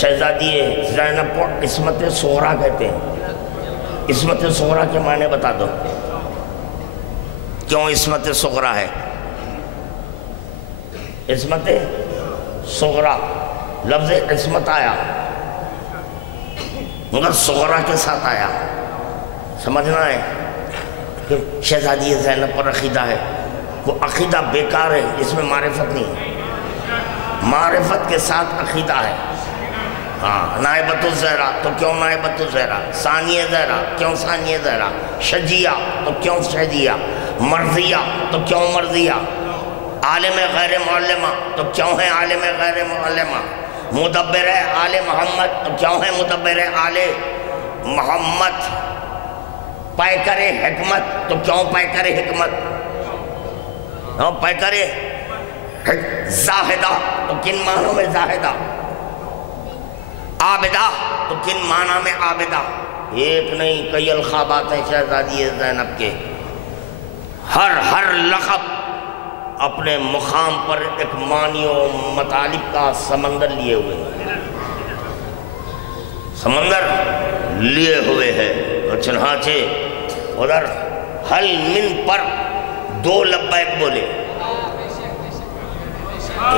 شہزادی زینب کو عصمت صغریٰ کہتے ہیں۔ عصمت صغریٰ کے معنی بتا دو، کیوں عصمت صغریٰ ہے؟ عصمت صغریٰ لفظ عصمت آیا مگر صغریٰ کے ساتھ آیا، سمجھنا ہے کہ شہزادی زینب پر عقیدہ ہے، وہ عقیدہ بیکار ہے، اس میں معرفت نہیں ہے، معرفت کے ساتھ عقیدہ ہے۔ ہاں نائبۃ الزہرا تو کیوں نائبۃ الزہرا، ثانیہ زہرا کیوں ثانیہ زہرا، شجیہ تو کیوں شجیہ، مرضیہ تو کیوں مرضیہ، عالم غیر معلمہ تو کیوں ہے عالم غیر معلمہ، مدبر آل محمد تو کیوں ہے مدبر آل محمد، پیکر حکمت تو کیوں پیکر حکمت، پیکر زاہدہ تو کن معنوں میں زاہدہ، عابدہ تو کن معنی میں عابدہ، ایک نہیں کئی الخابات ہیں شہزادی زینب کے، ہر لقب اپنے مقام پر ایک معنی و مطالب کا سمندر لیے ہوئے ہیں، سمندر لیے ہوئے ہیں۔ اور چنانچہ ادھر حل من پر 2 لبیک بولے،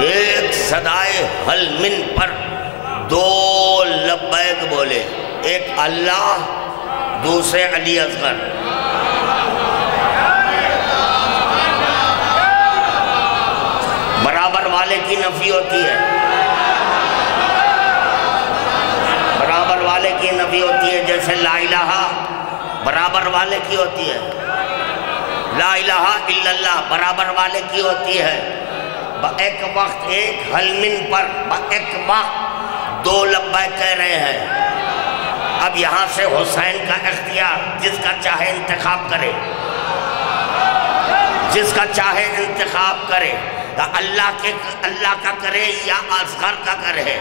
ایک صدائے حل من پر 2 لبیک بولے، ایک اللہ دوسرے علی اصغر۔ برابر والے کی نفی ہوتی ہے، برابر والے کی نفی ہوتی ہے، جیسے لا الہ برابر والے کی ہوتی ہے، لا الہ الا اللہ برابر والے کی ہوتی ہے۔ ایک وقت ایک حلمن پر ایک وقت دو لبیک کہہ رہے ہیں۔ اب یہاں سے حسین کا اختیار، جس کا چاہے انتخاب کرے، جس کا چاہے انتخاب کرے، اللہ کا کرے یا اصغر کا کرے،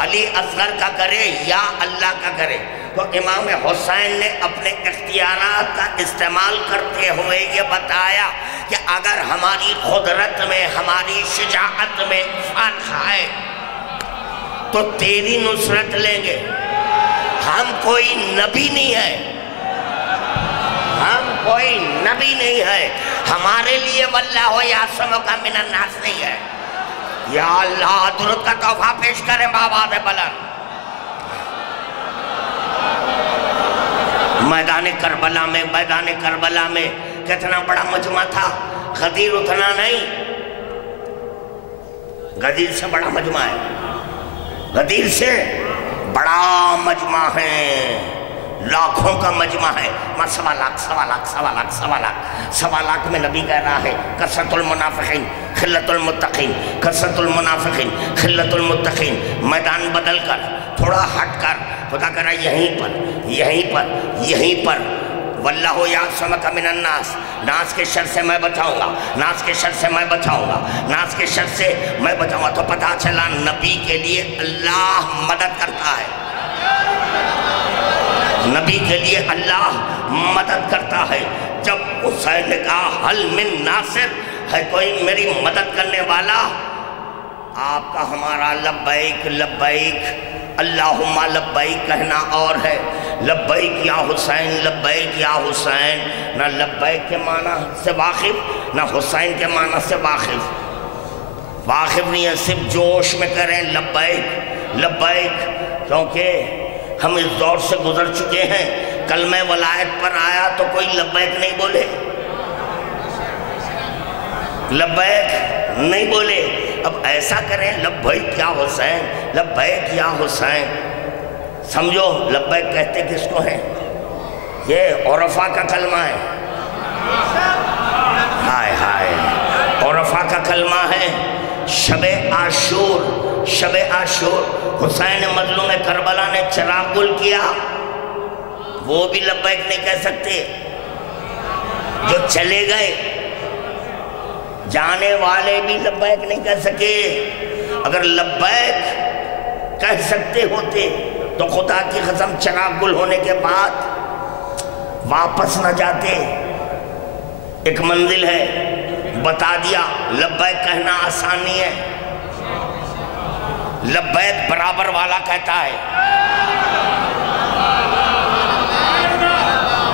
علی اصغر کا کرے یا اللہ کا کرے۔ تو امام حسین نے اپنے اختیارات کا استعمال کرتے ہوئے یہ بتایا کہ اگر ہماری قدرت میں، ہماری شجاعت میں فرق ہے تو تیری نصرت لیں گے۔ ہم کوئی نبی نہیں ہے، ہم کوئی نبی نہیں ہے، ہمارے لیے واللہ یعصمک من الناس نہیں ہے۔ یا اللہ درود کا تحفہ پیش کریں بآواز بلند۔ میدان کربلا میں کتنا بڑا مجمع تھا، غدیر اتنا نہیں، غدیر سے بڑا مجمع ہے، غدیر سے بڑا مجمع ہے، لاکھوں کا مجمع ہے، سوا لاکھ میں نبی کہہ رہا ہے کثرت المنافقین خلت المتقین، کثرت المنافقین خلت المتقین۔ میدان بدل کر تھوڑا ہٹ کر خدا کہہ رہا یہیں پر واللہ یعصمک من الناس، ناس کے شر سے میں بچاؤں گا، ناس کے شر سے میں بچاؤں گا، ناس کے شر سے میں بچاؤں گا۔ تو پتہ چلا نبی کے لیے اللہ مدد کرتا ہے، نبی کے لیے اللہ مدد کرتا ہے۔ جب حسین نے کہا حل من ناصر، ہے کوئی میری مدد کرنے والا؟ آپ کا ہمارا لبیک لبیک اللہم لبیک کہنا اور ہے، لبیک یا حسین، لبیک یا حسین، نہ لبیک کے معنی سے واقف، نہ حسین کے معنی سے واقف نہیں ہے، صرف جوش میں کریں لبیک لبیک، کیونکہ ہم اس دور سے گزر چکے ہیں، کلمہ ولایت پر آیا تو کوئی لبیک نہیں بولے، لبیک نہیں بولے۔ اب ایسا کریں لبیک یا حسین، لبیک یا حسین، سمجھو لبیک کہتے کس کو ہیں؟ یہ عرفہ کا کلمہ ہے، ہائے ہائے عرفہ کا کلمہ ہے۔ شب عاشور حسین مظلوم کربلا نے چراغ گل کیا، وہ بھی لبیک نہیں کہہ سکتے، جو چلے گئے جانے والے بھی لبیک نہیں کہہ سکے۔ اگر لبیک کہہ سکتے ہوتے تو خدا کی قسم چراغ گل ہونے کے بعد واپس نہ جاتے۔ ایک منزل ہے، بتا دیا لبیک کہنا آسان نہیں ہے، لبیک برابر والا کہتا ہے،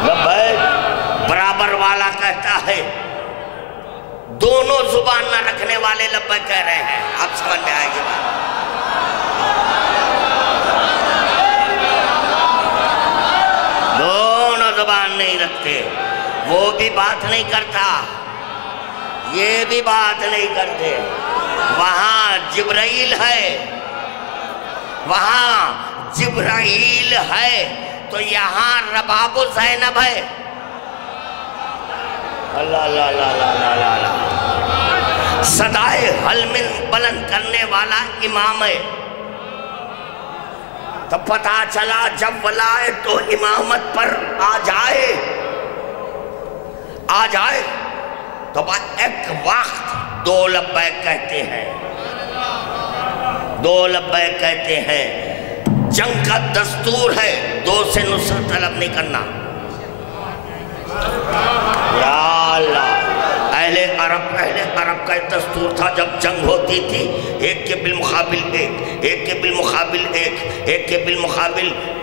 لبیک برابر والا کہتا ہے، دونوں زبان نہ رکھنے والے لبیک کہہ رہے ہیں۔ آپ سمجھ میں آئے گی بات، دونوں زبان نہیں رکھتے، وہ بھی بات نہیں کرتا، یہ بھی بات نہیں کرتے۔ وہاں جبرائیل ہے تو یہاں رباب زینب ہے۔ اللہ اللہ اللہ اللہ اللہ، صدائے حلمن بلند کرنے والا امام ہے۔ تو پتہ چلا جب ولایت تو امامت پر آ جائے تو ایک وقت دو لبیک کہتے ہیں، جنگ کا دستور ہے، دو سے نصرت طلب نہیں کرنا۔ یا اللہ، اہل عرب کا دستور تھا، جب جنگ ہوتی تھی ایک کے بالمقابل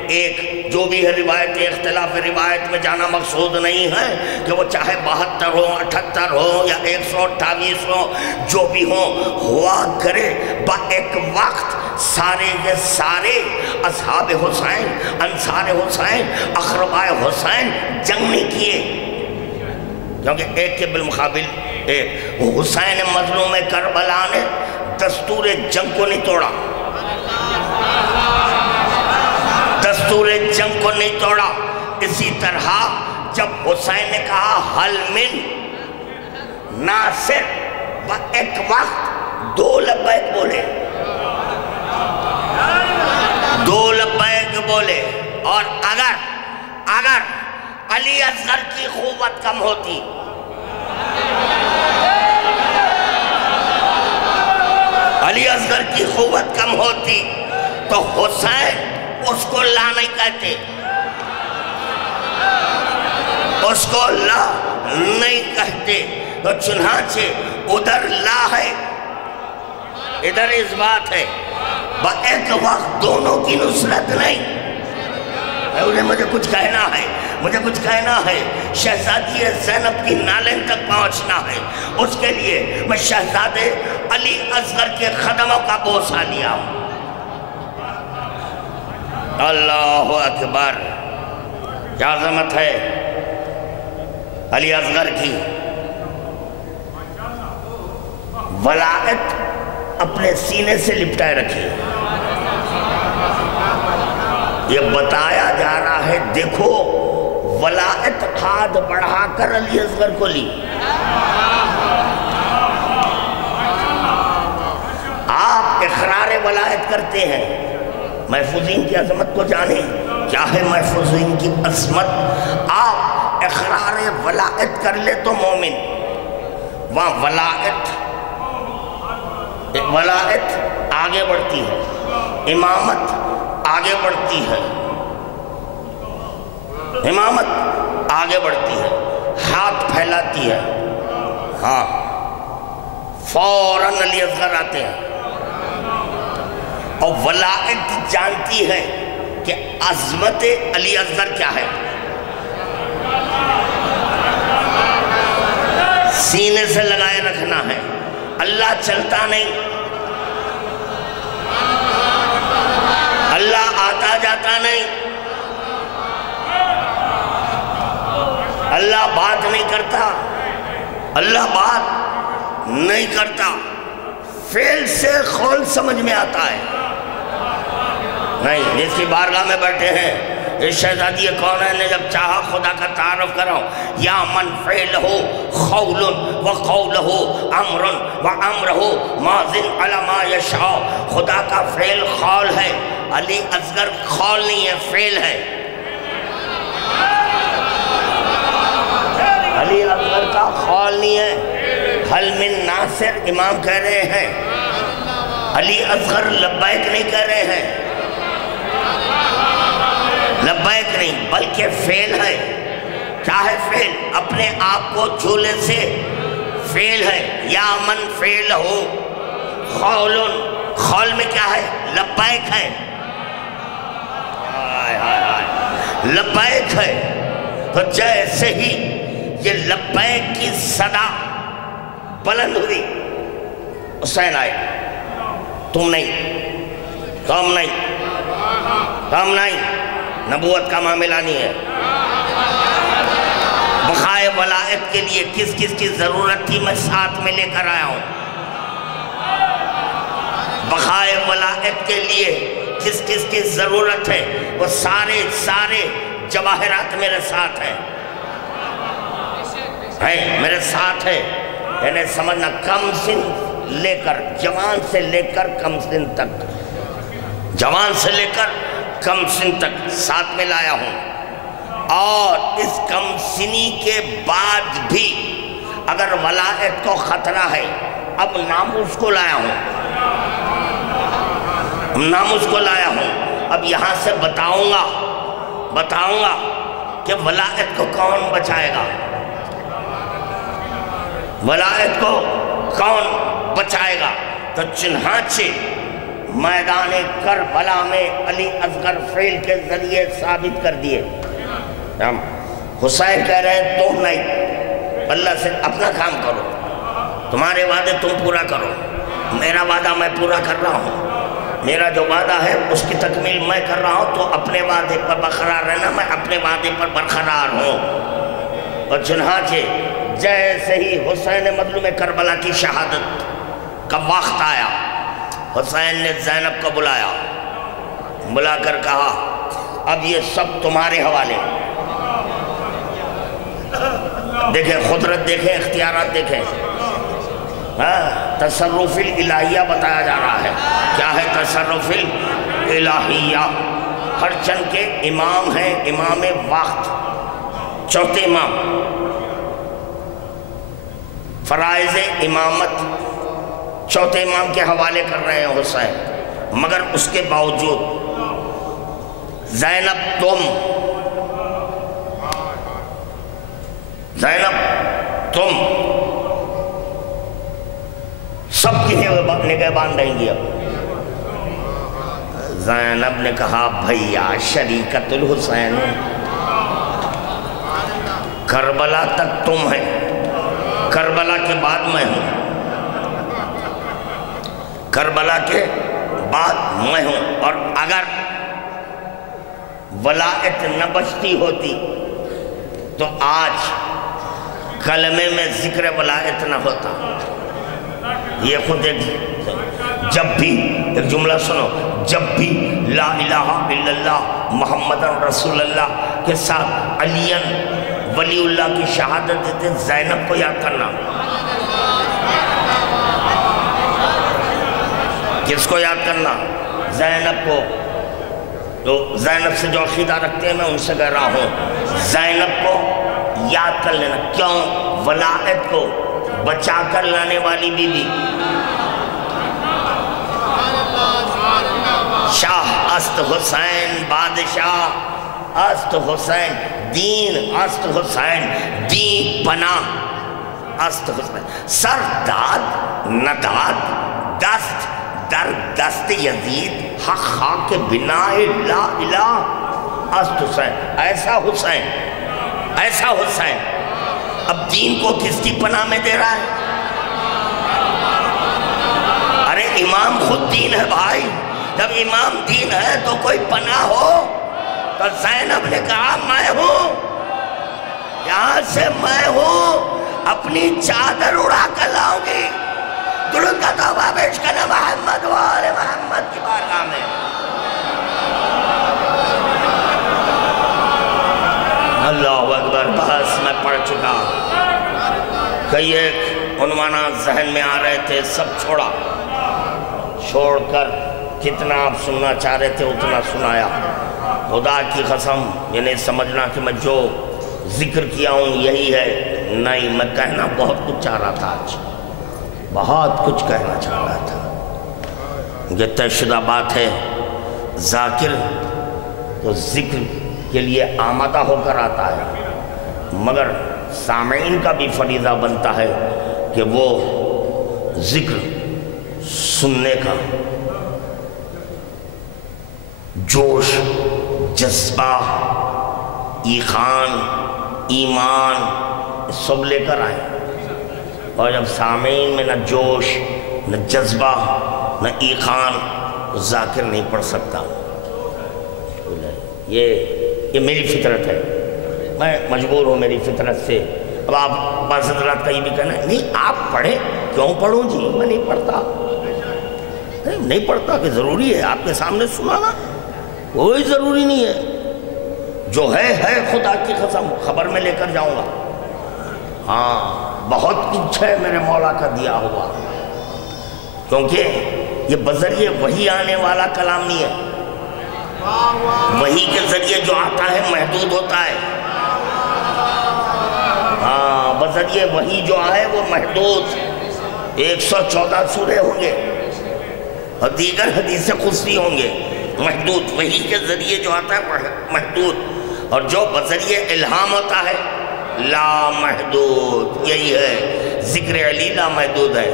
ایک، جو بھی ہے روایت، اختلاف روایت میں جانا مقصود نہیں ہے کہ وہ چاہے 72 ہو، 78 ہو یا 128 ہو، جو بھی ہوا کرے، با ایک وقت سارے کے سارے اصحاب حسین، انصار حسین، اقربائے حسین جنگ نہیں کیے، کیونکہ ایک کے بالمقابل ایک۔ وہ حسین مظلوم کربلا نے دستور جنگ کو نہیں توڑا، دستور جنگ کو نہیں توڑا، اسی طرح جب حسین نے کہا حل من ناصر، ایک وقت 2 لبیک بولے، 2 لبیک بولے. اور اگر علی اصغر کی قوت کم ہوتی، علی اصغر کی قوت کم ہوتی تو حسین اس کو لا نہیں کہتے، اس کو لا نہیں کہتے. تو چنانچہ ادھر لا ہے، ادھر اس بات ہے. ایک وقت دونوں کی نصرت نہیں. مجھے کچھ کہنا ہے، مجھے کچھ کہنا ہے. شہزادی زینب کی نالین تک پہنچنا ہے. اس کے لیے میں شہزادے علی اصغر کے قدموں کا بوسہ لیا ہوں. اللہ اکبر، کیا عظمت ہے علی اصغر کی. ولایت اپنے سینے سے لپٹائے رکھی. یہ بتایا جا رہا ہے، دیکھو ولایت ہاتھ بڑھا کر علی اصغر کو لی. آپ اقرار ولایت کرتے ہیں. محفوظین کی عظمت کو جانیں، کیا ہے محفوظین کی عظمت. آپ اقرار ولایت کر لے تو مومن. وہاں ولایت آگے بڑھتی ہے، امامت آگے بڑھتی ہے، امامت آگے بڑھتی ہے، ہاتھ پھیلاتی ہے. ہاں، فوراً علی اصغر آتے ہیں. اور ولایت جانتی ہے کہ عظمت علی اصغر کیا ہے. سینے سے لگائے رکھنا ہے. اللہ چلتا نہیں، اللہ آتا جاتا نہیں، اللہ بات نہیں کرتا، اللہ بات نہیں کرتا. فعل سے قول سمجھ میں آتا ہے. نہیں، جس کی بارگاہ میں بیٹھے ہیں اس شہزادی کونین نے جب چاہا خدا کا تعارف کراؤ. یا من فعلہ قول و قولہ امر و امرہ ماضٍ علی ما یشاء. خدا کا فعل قول ہے، علی اصغر قول نہیں ہے، فعل ہے. علی اصغر کا قول نہیں ہے. حل من ناصر امام کہہ رہے ہیں، علی اصغر لبیک نہیں کہہ رہے ہیں، لبیک نہیں بلکہ فعل ہے. کیا ہے فعل؟ اپنے آپ کو جھولے سے فعل ہے. یا من فعل ہو قول، قول میں کیا ہے؟ لبیک ہے، لبیک ہے. تو جیسے ہی یہ لبیک کی صدا بلند ہوئی، حسین آئے. تم نہیں، تم نہیں، تم نہیں، نبوت کا معاملہ نہیں ہے. بقائے ولایت کے لیے کس کس کی ضرورت تھی میں ساتھ میں لے کر آیا ہوں. بقائے ولایت کے لیے کس کس کی ضرورت ہے وہ سارے جواہرات میرے ساتھ ہیں، میرے ساتھ ہے. یعنی سمجھنا کم سن لے کر جوان سے لے کر کم سن تک، جوان سے لے کر کم سن تک ساتھ میں لایا ہوں. اور اس کم سنی کے بعد بھی اگر ولایت کو خطرہ ہے، اب ناموس کو لایا ہوں، ناموس کو لایا ہوں. اب یہاں سے بتاؤں گا کہ ولایت کو کون بچائے گا، ولایت کو کون بچائے گا. تو چنانچہ میدان کربلا میں علی اصغر فعل کے ذریعے ثابت کر دیے. حسین کہہ رہے ہیں تم نہیں، اللہ سے اپنا کام کرو، تمہارے وعدے تم پورا کرو، میرا وعدہ میں پورا کر رہا ہوں. میرا جو وعدہ ہے اس کی تکمیل میں کر رہا ہوں. تو اپنے وعدے پر برقرار رہنا، میں اپنے وعدے پر برقرار ہوں. اور چنانچہ جیسے ہی حسین مظلوم کربلا کی شہادت کا وقت آیا، حسین نے زینب کو بلا کر کہا اب یہ سب تمہارے حوالے. دیکھیں قدرت دیکھیں، اختیارات دیکھیں. تصرف الالہیہ بتایا جا رہا ہے. کیا ہے تصرف الالہیہ؟ ہر چند کے امام ہیں، امام وقت، چوتھے امام. فرائض امامت چوتھے امام کے حوالے کر رہے ہیں حسین. مگر اس کے باوجود زینب تم سب کی نگہبان رہیں گی. اب زینب نے کہا بھیا شریکت الحسین، کربلا تک تم ہے، کربلا کے بعد میں ہوں، کربلا کے بعد میں ہوں. اور اگر ولایت نہ بچتی ہوتی تو آج کلمے میں ذکر ولایت نہ ہوتا. یہ خود ایک جب بھی ایک جملہ سنو، جب بھی لا الہ الا اللہ محمد رسول اللہ کے ساتھ علی ولی اللہ کی شہادت دیتے، زینب کو یاد کرنا. کس کو یاد کرنا؟ زینب کو. تو زینب سے جو عقیدہ رکھتے ہیں میں ان سے کہہ رہا ہوں، زینب کو یاد کر لینا. کیوں؟ ولایت کو بچا کر لانے والی بی بی. شاہ است حسین، بادشاہ است حسین، دین است حسین، دین پناہ است حسین. سر داد نداد، دست در دست یزید، حق خاک بنا لا الہ است حسین. ایسا حسین، ایسا حسین اب دین کو کس کی پناہ میں دے رہا ہے؟ ارے امام خود دین ہے بھائی. جب امام دین ہے تو کوئی پناہ ہو. تو زینب نے کہا میں ہوں، یہاں سے میں ہوں، اپنی چادر اڑا کر لاؤں گی. درود کا تحفہ پیش کرنا محمد و آل محمد کی بارگاہ میں. اللہ اکبر. بس میں پڑھ چکا. کئی ایک عنوانات ذہن میں آ رہے تھے، سب چھوڑ کر کتنا آپ سننا چاہ رہے تھے اتنا سنایا. خدا کی قسم یہ نہیں سمجھنا کہ میں جو ذکر کیا ہوں یہی ہے. نہیں، میں کہنا بہت کچھ چاہ رہا تھا. آج بہت کچھ کہنا چاہ رہا تھا. یہ طے شدہ بات ہے، ذاکر تو ذکر کے لیے آمادہ ہو کر آتا ہے، مگر سامعین کا بھی فریضہ بنتا ہے کہ وہ ذکر سننے کا جوش، جذبہ، ایقان، ایمان سب لے کر آئیں. اور جب سامعین میں نہ جوش، نہ جذبہ، نہ ایقان، تو ذاکر نہیں پڑھ سکتا. یہ میری فطرت ہے، میں مجبور ہوں میری فطرت سے. اب آپ بعض حضرات کا یہ بھی کہنا ہے نہیں آپ پڑھیں. کیوں پڑھوں جی؟ میں نہیں پڑھتا. نہیں پڑھتا کہ ضروری ہے آپ کے سامنے سنانا؟ کوئی ضروری نہیں ہے. جو ہے خدا کی قسم خبر میں لے کر جاؤں گا. ہاں بہت کچھ ہے میرے مولا کا دیا ہوا، کیونکہ یہ بذریعے وحی آنے والا کلام نہیں ہے. وحی کے ذریعے جو آتا ہے محدود ہوتا ہے. ہاں بذریعے وحی جو آئے وہ محدود 114 سورے ہوں گے اور دیگر حدیث قدسی ہوں گے. محدود وحی کے ذریعے جو آتا ہے محدود، اور جو بذریعے الہام ہوتا ہے لا محدود. یہی ہے ذکر علی لا محدود ہے.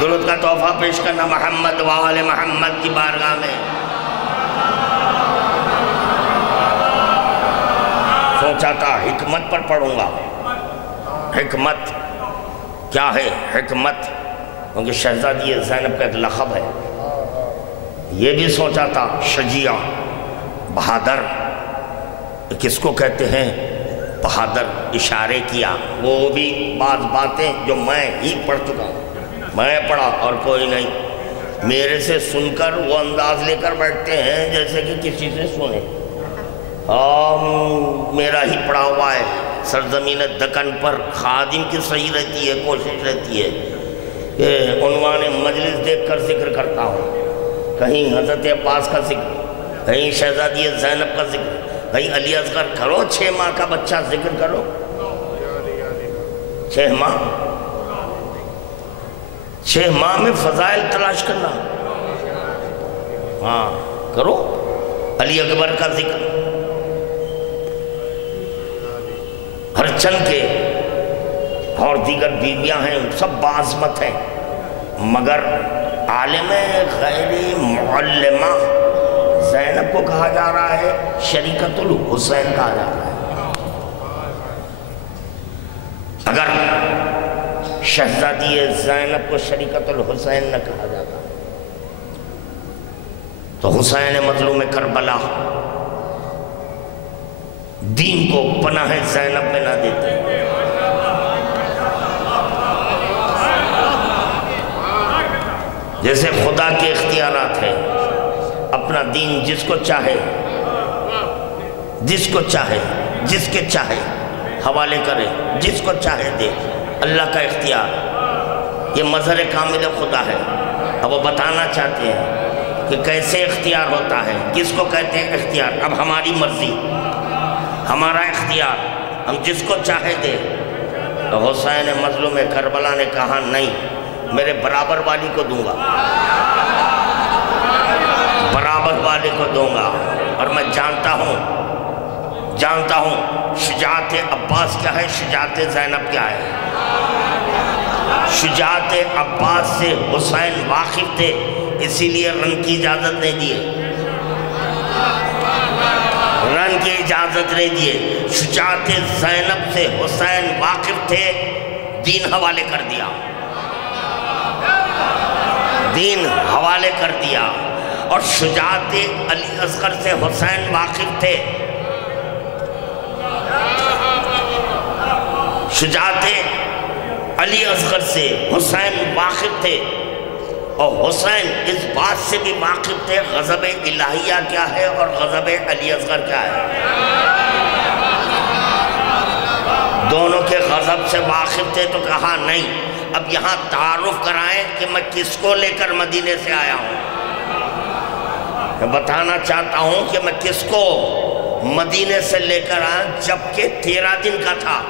درود کا تحفہ پیش کرنا محمد و آل محمد کی بارگاہ میں. سوچا تھا حکمت پر پڑھوں گا. حکمت کیا ہے؟ حکمت کیونکہ شہزادی زینب کا ایک لقب ہے. یہ بھی سوچا تھا شجیع، بہادر. کس کو کہتے ہیں بہادر؟ اشارے کیا. وہ بھی بعض باتیں جو میں ہی پڑھ چکا ہوں، میں پڑھا اور کوئی نہیں. میرے سے سن کر وہ انداز لے کر بیٹھتے ہیں جیسے کہ کسی سے سنے. میرا ہی پڑھا ہوا ہے. سرزمین دکن پر خادم کی صحیح رہتی ہے، کوشش رہتی ہے کہ عنوان مجلس دیکھ کر ذکر کرتا ہوں، کہیں حضرت عباس کا ذکر، کہیں شہزادی زینب کا ذکر، کہیں علی اصغر کرو، 6 ماہ کا بچہ ذکر کرو، 6 ماہ میں فضائل تلاش کرنا، ہاں کرو، علی اکبر کا ذکر، ہر چند کے اور دیگر بیویاں ہیں، سب بعظمت ہیں، مگر عالم غیر معلمہ زینب کو کہا جا رہا ہے، شریکت الحسین کہا جا رہا ہے۔ اگر شہزادی زینب کو شریکت الحسین نہ کہا جاتا تو حسین مظلوم کربلا دین کو پناہ زینب میں نہ دیتے۔ جیسے خدا کے اختیارات ہیں، اپنا دین جس کو چاہے جس کے چاہے حوالے کرے، جس کو چاہے دے، اللہ کا اختیار، یہ مظہر کامل خدا ہے۔ اب وہ بتانا چاہتے ہیں کہ کیسے اختیار ہوتا ہے، کس کو کہتے ہیں اختیار۔ اب ہماری مرضی، ہمارا اختیار، ہم جس کو چاہے دے۔ تو حسین مظلوم کربلا نے کہا نہیں، میرے برابر والی کو دوں گا، برابر والے کو دوں گا۔ اور میں جانتا ہوں شجاعت عباس کیا ہے، شجاعت زینب کیا ہے۔ شجاعت عباس سے حسین واقف تھے، اسی لیے رن کی اجازت نہیں دیے، شجاعت زینب سے حسین واقف تھے، دین حوالے کر دیا، اور شجاعت علی اصغر سے حسین واقف تھے، شجاعت علی اصغر سے حسین واقف تھے، اور حسین اس بات سے بھی واقف تھے غضب الہیہ کیا ہے اور غضب علی اصغر کیا ہے۔ دونوں کے غضب سے واقف تھے تو کہا نہیں، اب یہاں تعارف کرائیں کہ میں کس کو لے کر مدینے سے آیا ہوں۔ میں بتانا چاہتا ہوں کہ میں کس کو مدینے سے لے کر آیا، جبکہ 13 دن کا تھا،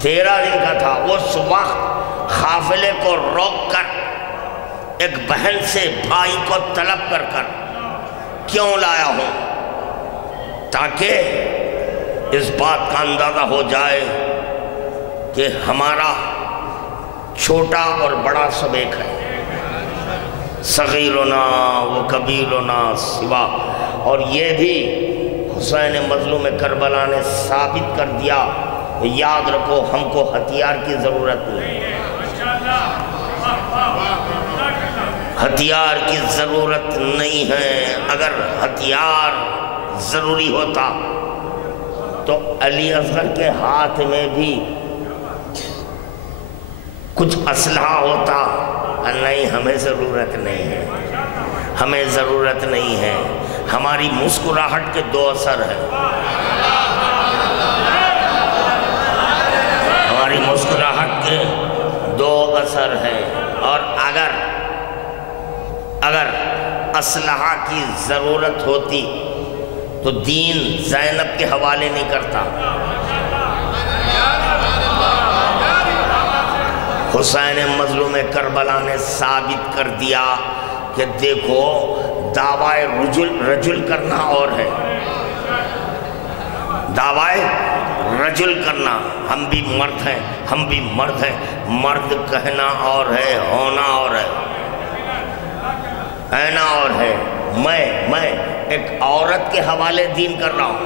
13 دن کا تھا۔ اس وقت قافلے کو روک کر ایک بہن سے بھائی کو طلب کر کیوں لایا ہوں، تاکہ اس بات کا اندازہ ہو جائے کہ ہمارا چھوٹا اور بڑا سب ایک ہے، صغیرنا و کبیرنا سوا۔ اور یہ بھی حسین مظلوم کربلا نے ثابت کر دیا، یاد رکھو ہم کو ہتھیار کی ضرورت نہیں، ہتھیار کی ضرورت نہیں ہے۔ اگر ہتھیار ضروری ہوتا تو علی اصغر کے ہاتھ میں بھی کچھ اسلحہ ہوتا، نہیں ہمیں ضرورت نہیں ہے، ہمیں ضرورت نہیں ہے۔ ہماری مسکراہٹ کے 2 اثر ہیں، ہماری مسکراہٹ کے 2 اثر ہیں، اور اگر اسلحہ کی ضرورت ہوتی تو دین زینب کے حوالے نہیں کرتا۔ حسین مظلوم کربلا نے ثابت کر دیا کہ دیکھو دعوی رجل کرنا اور ہے، دعوی رجل کرنا، ہم بھی مرد ہیں، مرد کہنا اور ہے، ہونا اور ہے، کہنا اور ہے۔ میں ایک عورت کے حوالے دین کر رہا ہوں،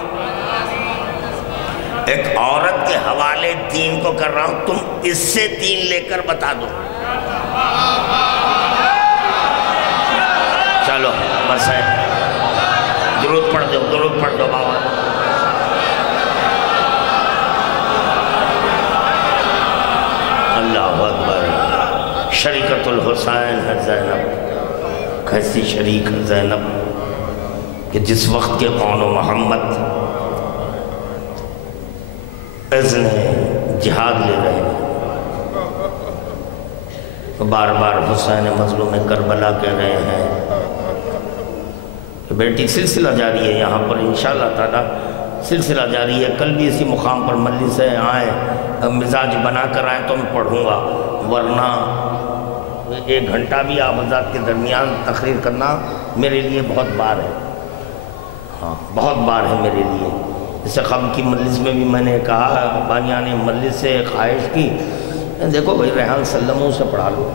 ایک عورت کے حوالے دین کو کر رہا ہوں، تم اس سے دین لے کر بتا دو۔ چلو بس ہے، درود پڑھ دو بابا۔ اللہ اکبر۔ شریکت الحسین ہے زینب، کیسی شریک ہے زینب کہ جس وقت کے کون و محمد اذن جہاد لے رہے ہیں، بار بار حسین مظلوم کربلا کہہ رہے ہیں، بیٹی سلسلہ جاری ہے یہاں پر انشاءاللہ تعالی، سلسلہ جاری ہے۔ کل بھی اسی مقام پر مجلس سے آئیں، مزاج بنا کر آئیں تو میں پڑھوں گا، ورنہ 1 گھنٹہ بھی آپ حضرات کے درمیان تقریر کرنا میرے لیے بہت بار ہے، ہاں بہت بار ہے میرے لیے۔ جیسے قبل کی مجلس میں بھی میں نے کہا، بانیان مجلس سے خواہش کی، دیکھو بھائی ریحان سلموں سے پڑھا لو،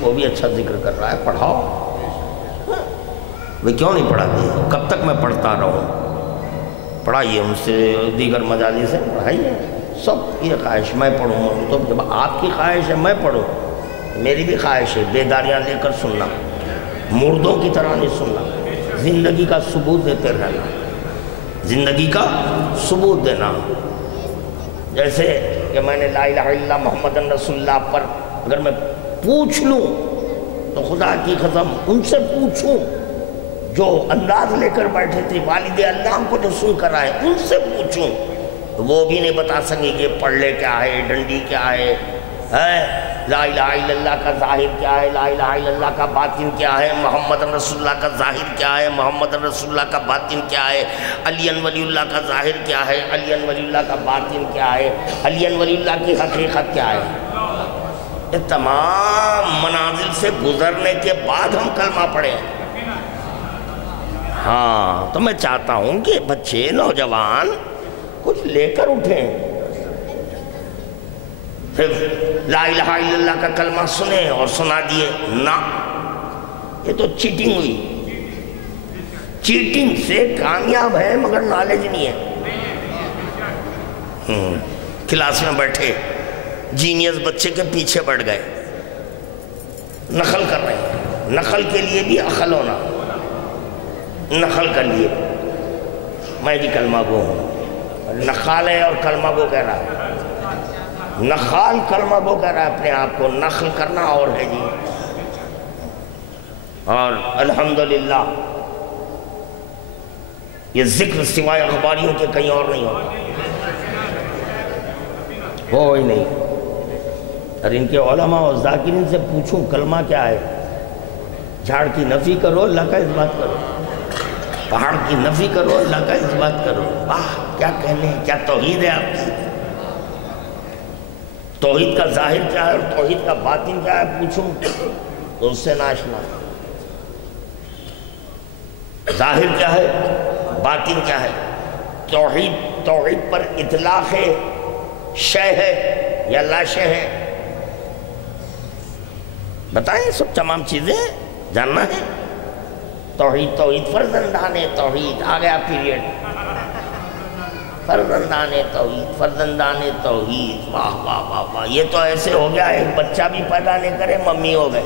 وہ بھی اچھا ذکر کر رہا ہے، پڑھاؤ۔ وہ کیوں نہیں پڑھاتی؟ کب تک میں پڑھتا رہوں؟ پڑھائیے ان سے، دیگر مجالس سے پڑھائیے، سب یہ خواہش میں پڑھوں، تو جب آپ کی خواہش ہے میں پڑھوں، میری بھی خواہش ہے بیداریاں لے کر سننا، مردوں کی طرح نہیں سننا، زندگی کا ثبوت دیتے رہنا، زندگی کا ثبوت دینا۔ جیسے کہ میں نے لا الہ الا اللہ محمد رسول اللہ پر اگر میں پوچھ لوں تو خدا کی قسم ان سے پوچھوں جو انداز لے کر بیٹھے تھے، والد اللہ کو جو سن کر آئے، ان سے پوچھوں وہ بھی نہیں بتا سکیں کہ پڑھ لے کیا ہے، ڈنڈی کیا ہے، لا الہ الا اللہ کا ظاہر کیا ہے، لا الہ الا اللہ کا باطن کیا ہے، محمد رسول اللہ کا ظاہر کیا ہے، محمد رسول اللہ کا باطن کیا ہے، علی ولی اللہ کا ظاہر کیا ہے، علی ولی اللہ کا باطن کیا ہے، علی ولی اللہ کی حقیقت کیا ہے۔ یہ تمام منازل سے گزرنے کے بعد ہم کلمہ پڑھیں۔ ہاں تو میں چاہتا ہوں کہ بچے نوجوان کچھ لے کر اٹھیں، صرف لا الہ الا اللہ کا کلمہ سنیں اور سنا دیے نہ، یہ تو چیٹنگ ہوئی، چیٹنگ سے کامیاب ہے مگر نالج نہیں ہے۔ کلاس میں بیٹھے جینیس بچے کے پیچھے بڑھ گئے، نقل کر رہے ہیں، نقل کے لیے بھی عقل ہونا، نقل کر لیے میں بھی کلمہ گو ہوں، نقال ہے اور کلمہ گو کہہ رہا ہے، نخال کلمہ گو کہہ رہا ہے اپنے آپ کو، نقل کرنا اور ہے جی۔ اور الحمدللہ یہ ذکر سوائے اخباریوں کے کہیں اور نہیں ہوتا، وہ ہی نہیں۔ اور ان کے علماء اور ذاکرین سے پوچھوں کلمہ کیا ہے، جھاڑ کی نفی کرو اللہ کا اس بات کرو، پہاڑ کی نفی کرو اللہ کا اس بات کرو، واہ کیا کہنے، کیا توحید ہے آپ کی۔ توحید کا ظاہر کیا ہے اور توحید کا باطن کیا ہے پوچھوں تو اس سے ناشنا، ظاہر کیا ہے باطن کیا ہے، توحید پر اطلاق ہے، شے ہے یا لا شے ہے، بتائیں سب تمام چیزیں جاننا ہے۔ توحید فرزندان توحید آ گیا پیریڈ، فرزندان توحید، فرزندان توحید، واہ واہ واہ واہ، یہ تو ایسے ہو گیا ایک بچہ بھی پیدا نہیں کرے ممی ہو گئے۔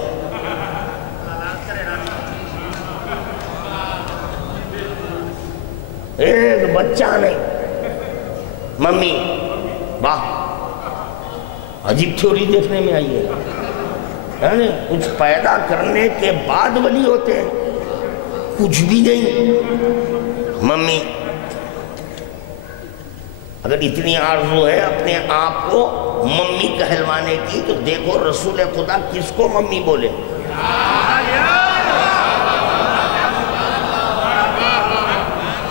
ایک بچہ نہیں ممی، واہ عجیب تھیوری دیکھنے میں آئی ہے، یعنی کچھ پیدا کرنے کے بعد ولی ہوتے ہیں، کچھ بھی نہیں ممی۔ اگر اتنی آرزو ہے اپنے آپ کو ممی کہلوانے کی تو دیکھو رسول خدا کس کو ممی بولے،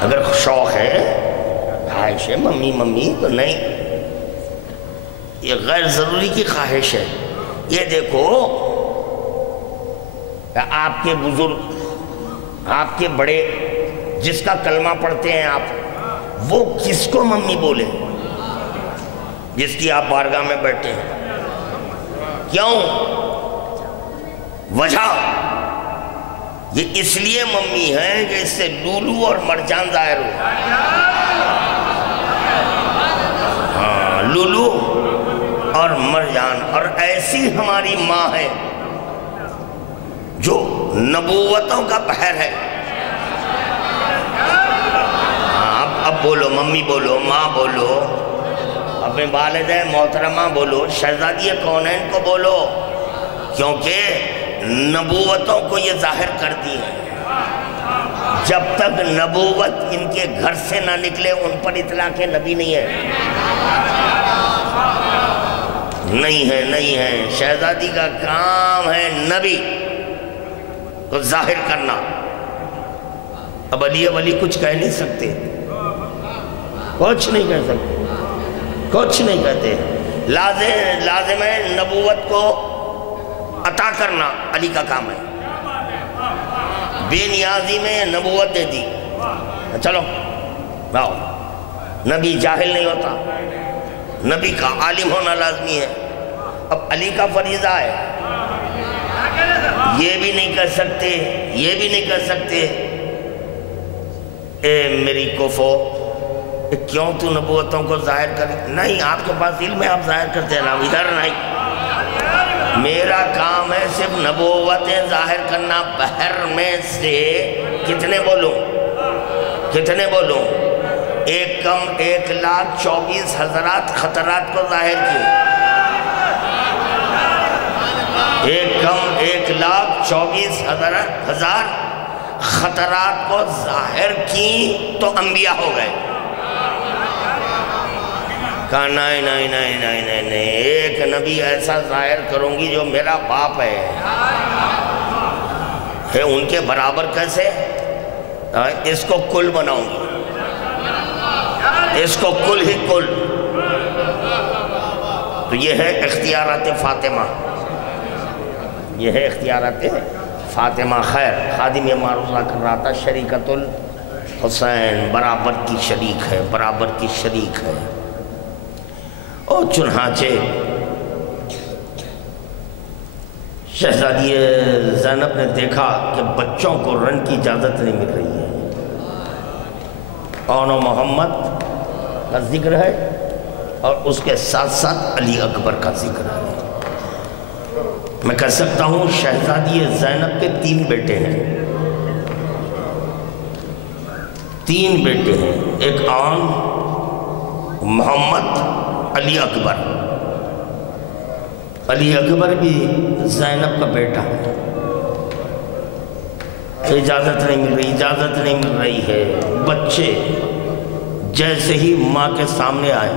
اگر شوق ہے خواہش ہے ممی ممی تو نہیں، یہ غیر ضروری کی خواہش ہے۔ یہ دیکھو آپ کے بزرگ، آپ کے بڑے جس کا کلمہ پڑھتے ہیں آپ، وہ کس کو ممی بولے جس کی آپ بارگاہ میں بیٹھے ہیں؟ کیوں؟ وجہ یہ اس لیے ممی ہے کہ اس سے لولو اور مرجان ظاہر ہو، ہاں لولو اور مرجان، اور ایسی ہماری ماں ہے جو نبوتوں کا بحر ہے۔ اب بولو ممی بولو، ماں بولو، اپنے والدین محترمہ بولو، شہزادی کونین کو بولو، کیونکہ نبوتوں کو یہ ظاہر کرتی ہے۔ جب تک نبوت ان کے گھر سے نہ نکلے ان پر اطلاق نبی نہیں ہے، نہیں ہے۔ شہزادی کا کام ہے نبی کو ظاہر کرنا۔ اب علی ولی کچھ کہہ نہیں سکتے، کچھ نہیں کہہ سکتے، کچھ نہیں کہتے۔ لازم ہے نبوت کو عطا کرنا، علی کا کام ہے۔ بے نیازی میں نبوت دے دی، چلو آؤ۔ نبی جاہل نہیں ہوتا، نبی کا عالم ہونا لازمی ہے۔ اب علی کا فریضہ ہے، یہ بھی نہیں کہہ سکتے، یہ بھی نہیں کہہ سکتے اے میری کوفو کیوں تو نبوتوں کو ظاہر کر، نہیں، آپ کے پاس علم ہے، آپ ظاہر کرتے ہیں، ادھر نہیں۔ میرا کام ہے صرف نبوتیں ظاہر کرنا۔ بحر میں سے کتنے بولوں؟ 1,24,000 خطرات کو ظاہر کی۔ 1,24,000 خطرات کو ظاہر کی تو انبیاء ہو گئے۔ کہا نہیں، ایک نبی ایسا ظاہر کروں گی جو میرا باپ ہے، ان کے برابر کیسے؟ اس کو کل بناؤں گی، اس کو کل ہی کل۔ تو یہ ہے اختیارات فاطمہ، یہ ہے اختیارات فاطمہ۔ خیر، خادم یہ معروضہ کر رہا تھا، شریکت الحسین برابر کی شریک ہے، برابر کی شریک ہے۔ اور چنانچہ شہزادی زینب نے دیکھا کہ بچوں کو رن کی اجازت نہیں مل رہی ہے، اور محمد کا ذکر ہے اور اس کے ساتھ ساتھ علی اکبر کا ذکر ہے۔ میں کہہ سکتا ہوں شہزادی زینب کے 3 بیٹے ہیں، 3 بیٹے ہیں، ایک آن محمد علی اکبر۔ علی اکبر بھی زینب کا بیٹا ہے۔ اجازت نہیں مل رہی ہے۔ بچے جیسے ہی ماں کے سامنے آئے،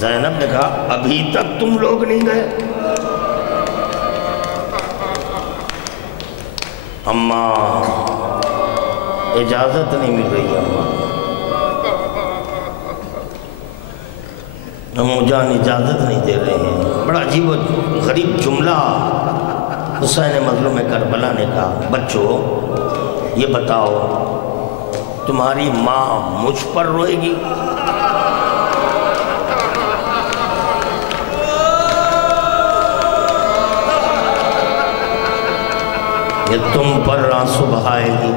زینب نے کہا ابھی تک تم لوگ نہیں گئے؟ اماں اجازت نہیں مل رہی، اماں جان اجازت نہیں دے رہے ہیں۔ بڑا عجیب و غریب جملہ حسین مظلوم کربلا نے کہا، بچوں یہ بتاؤ تمہاری ماں مجھ پر روئے گی؟ یہ تم پر آنسو بہائے گی؟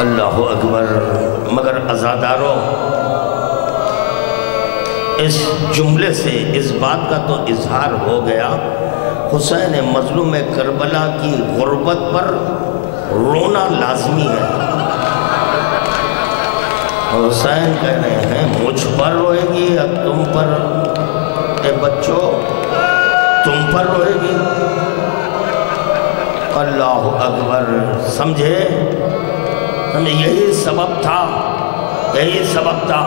اللہ اکبر۔ مگر عزاداروں، اس جملے سے اس بات کا تو اظہار ہو گیا حسین مظلوم کربلا کی غربت پر رونا لازمی ہے۔ حسین کہہ رہے ہیں مجھ پر روئے گی یا تم پر؟ اے بچوں تم پر روئے گی۔ اللہ اکبر۔ سمجھے یہی سبب تھا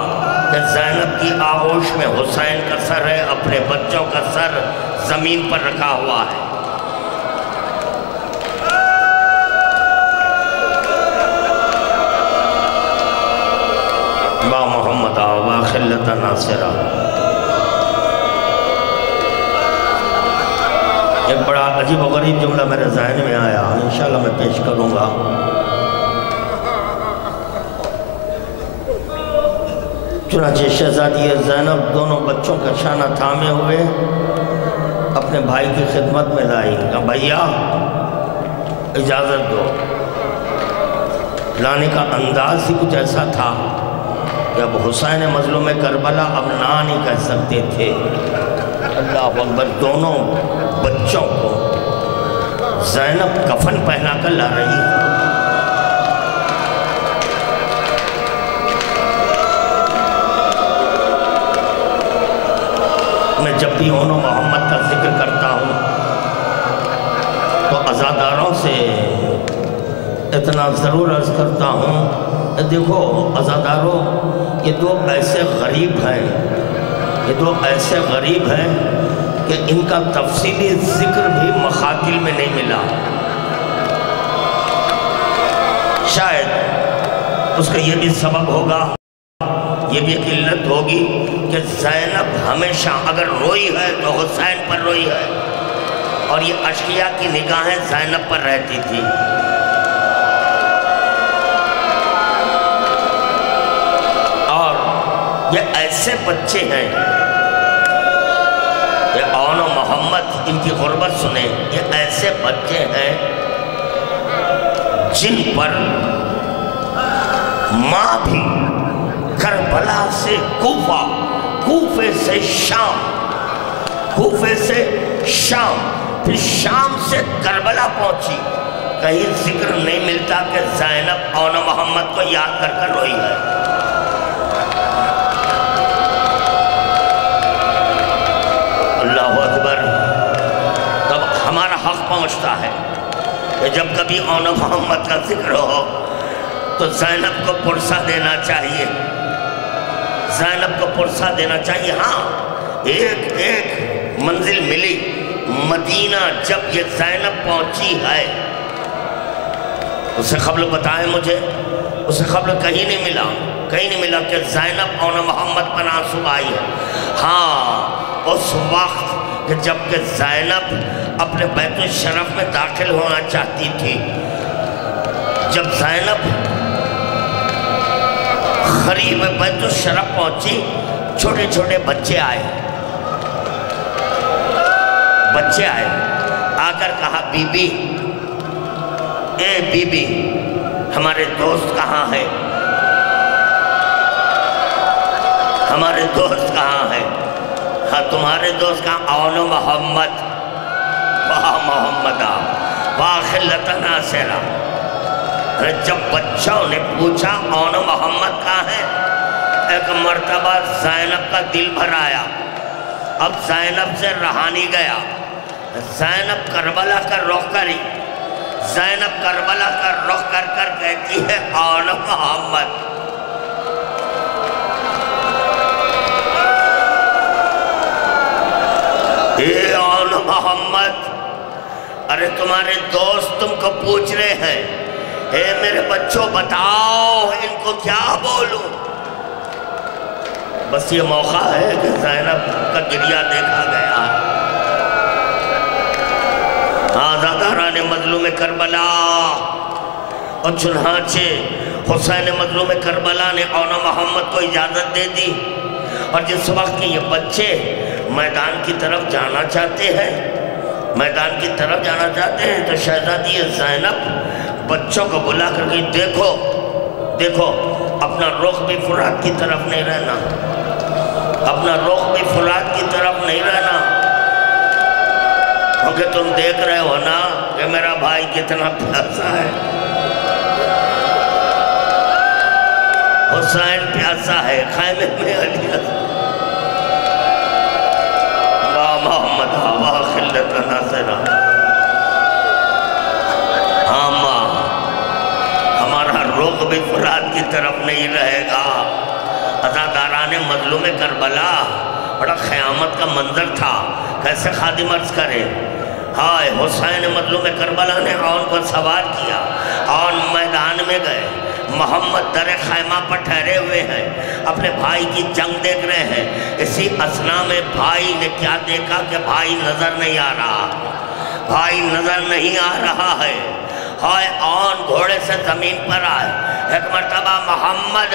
کہ زینب کی آغوش میں حسین کا سر ہے، اپنے بچوں کا سر زمین پر رکھا ہوا ہے۔ با محمد آوا خلت ناصرہ۔ ایک بڑا عجیب و غریب جملہ میرے ذہن میں آیا، انشاءاللہ میں پیش کروں گا۔ چنانچہ شہزادی زینب دونوں بچوں کا شانہ تھامے ہوئے اپنے بھائی کی خدمت میں لائی، کہا بھائیا اجازت دو۔ لانے کا انداز ہی کچھ ایسا تھا کہ اب حسین مظلوم کربلا اب نہ نہیں کہہ سکتے تھے۔ اللہ اکبر۔ دونوں بچوں کو زینب کفن پہنا کر لا رہی ہے۔ میں جب بھی محمد کا ذکر کرتا ہوں تو عزاداروں سے اتنا ضرور عرض کرتا ہوں، دیکھو عزاداروں، یہ دو ایسے غریب ہیں، یہ دو ایسے غریب ہیں کہ ان کا تفصیلی ذکر بھی مخاتل میں نہیں ملا۔ شاید اس کا یہ بھی سبب ہوگا، یہ بھی ایک علت ہوگی کہ زینب ہمیشہ اگر روئی ہے تو حسین پر روئی ہے، اور یہ اشقیاء کی نگاہیں زینب پر رہتی تھی۔ اور یہ ایسے بچے ہیں، یہ اون و محمد، ان کی غربت سنیں، یہ ایسے بچے ہیں جن پر ماں بھی کربلا سے کوفہ، کوفے سے شام، کوفے سے شام، پھر شام سے کربلا پہنچی۔ کہیں ذکر نہیں ملتا کہ زینب اون و محمد کو یاد کر کر روئی ہے۔ اللہ اکبر۔ تب ہمارا حق پہنچتا ہے کہ جب کبھی اون و محمد کا ذکر ہو تو زینب کو پرسہ دینا چاہیے، زینب کو پرسہ دینا چاہیے۔ ہاں، ایک منزل ملی، مدینہ جب یہ زینب پہنچی ہے، اسے قبل بتائیں مجھے، اسے قبل کہیں نہیں ملا کہ زینب اون و محمد پر آنسو آئی ہے۔ ہاں، اس وقت کہ جب کہ زینب اپنے بیت الشرف میں داخل ہونا چاہتی تھی، جب زینب قریب بیت الشرف پہنچی، چھوٹے چھوٹے بچے آئے، آ کر کہا، بی بی، اے بی بی، ہمارے دوست کہاں ہے؟ ہمارے دوست کہاں ہے؟ ہاں، تمہارے دوست کہاں؟ اون و محمد، واہ محمدہ، واہ خلت ناصرہ۔ جب بچوں نے پوچھا اون و محمد کہاں ہے، ایک مرتبہ زینب کا دل بھر آیا، اب زینب سے رہا نہیں گیا۔ زینب کربلا کا رخ کری، زینب کربلا کا رخ کر کر کہتی ہے، اون و محمد۔ اے اون و محمد، ارے تمہارے دوست تم کو پوچھ رہے ہیں، اے میرے بچوں بتاؤ ان کو کیا بولوں؟ بس یہ موقع ہے کہ زینب کا گریہ دیکھا گیا۔ آزاداران مظلوم کربلا، اور چنانچہ حسین مظلوم کربلا نے اون و محمد کو اجازت دے دی، اور جس وقت کہ یہ بچے میدان کی طرف جانا چاہتے ہیں تو شہزادی زینب بچوں کو بلا کر کے، دیکھو اپنا رخ بھی فرات کی طرف نہیں رہنا، اپنا رخ بھی فرات کی طرف نہیں رہنا، کیونکہ تم دیکھ رہے ہو نا کہ میرا بھائی کتنا پیاسا ہے، حسین پیاسا ہے، خیمے میں علی واہ محمد، واہ خلت ناصرہ۔ ہاں ماں، ہمارا رخ بھی فرات کی طرف نہیں رہے گا۔ عزاداران مظلوم کربلا، بڑا قیامت کا منظر تھا، کیسے خادم عرض کرے، ہائے حسین مظلوم کربلا نے اون کو سوار کیا، اون میدان میں گئے، محمد در خیمہ پر ٹھہرے ہوئے ہیں، اپنے بھائی کی جنگ دیکھ رہے ہیں۔ اسی اثنا میں بھائی نے کیا دیکھا کہ بھائی نظر نہیں آ رہا ہے۔ ہائے اون گھوڑے سے زمین پر آئے، ایک مرتبہ محمد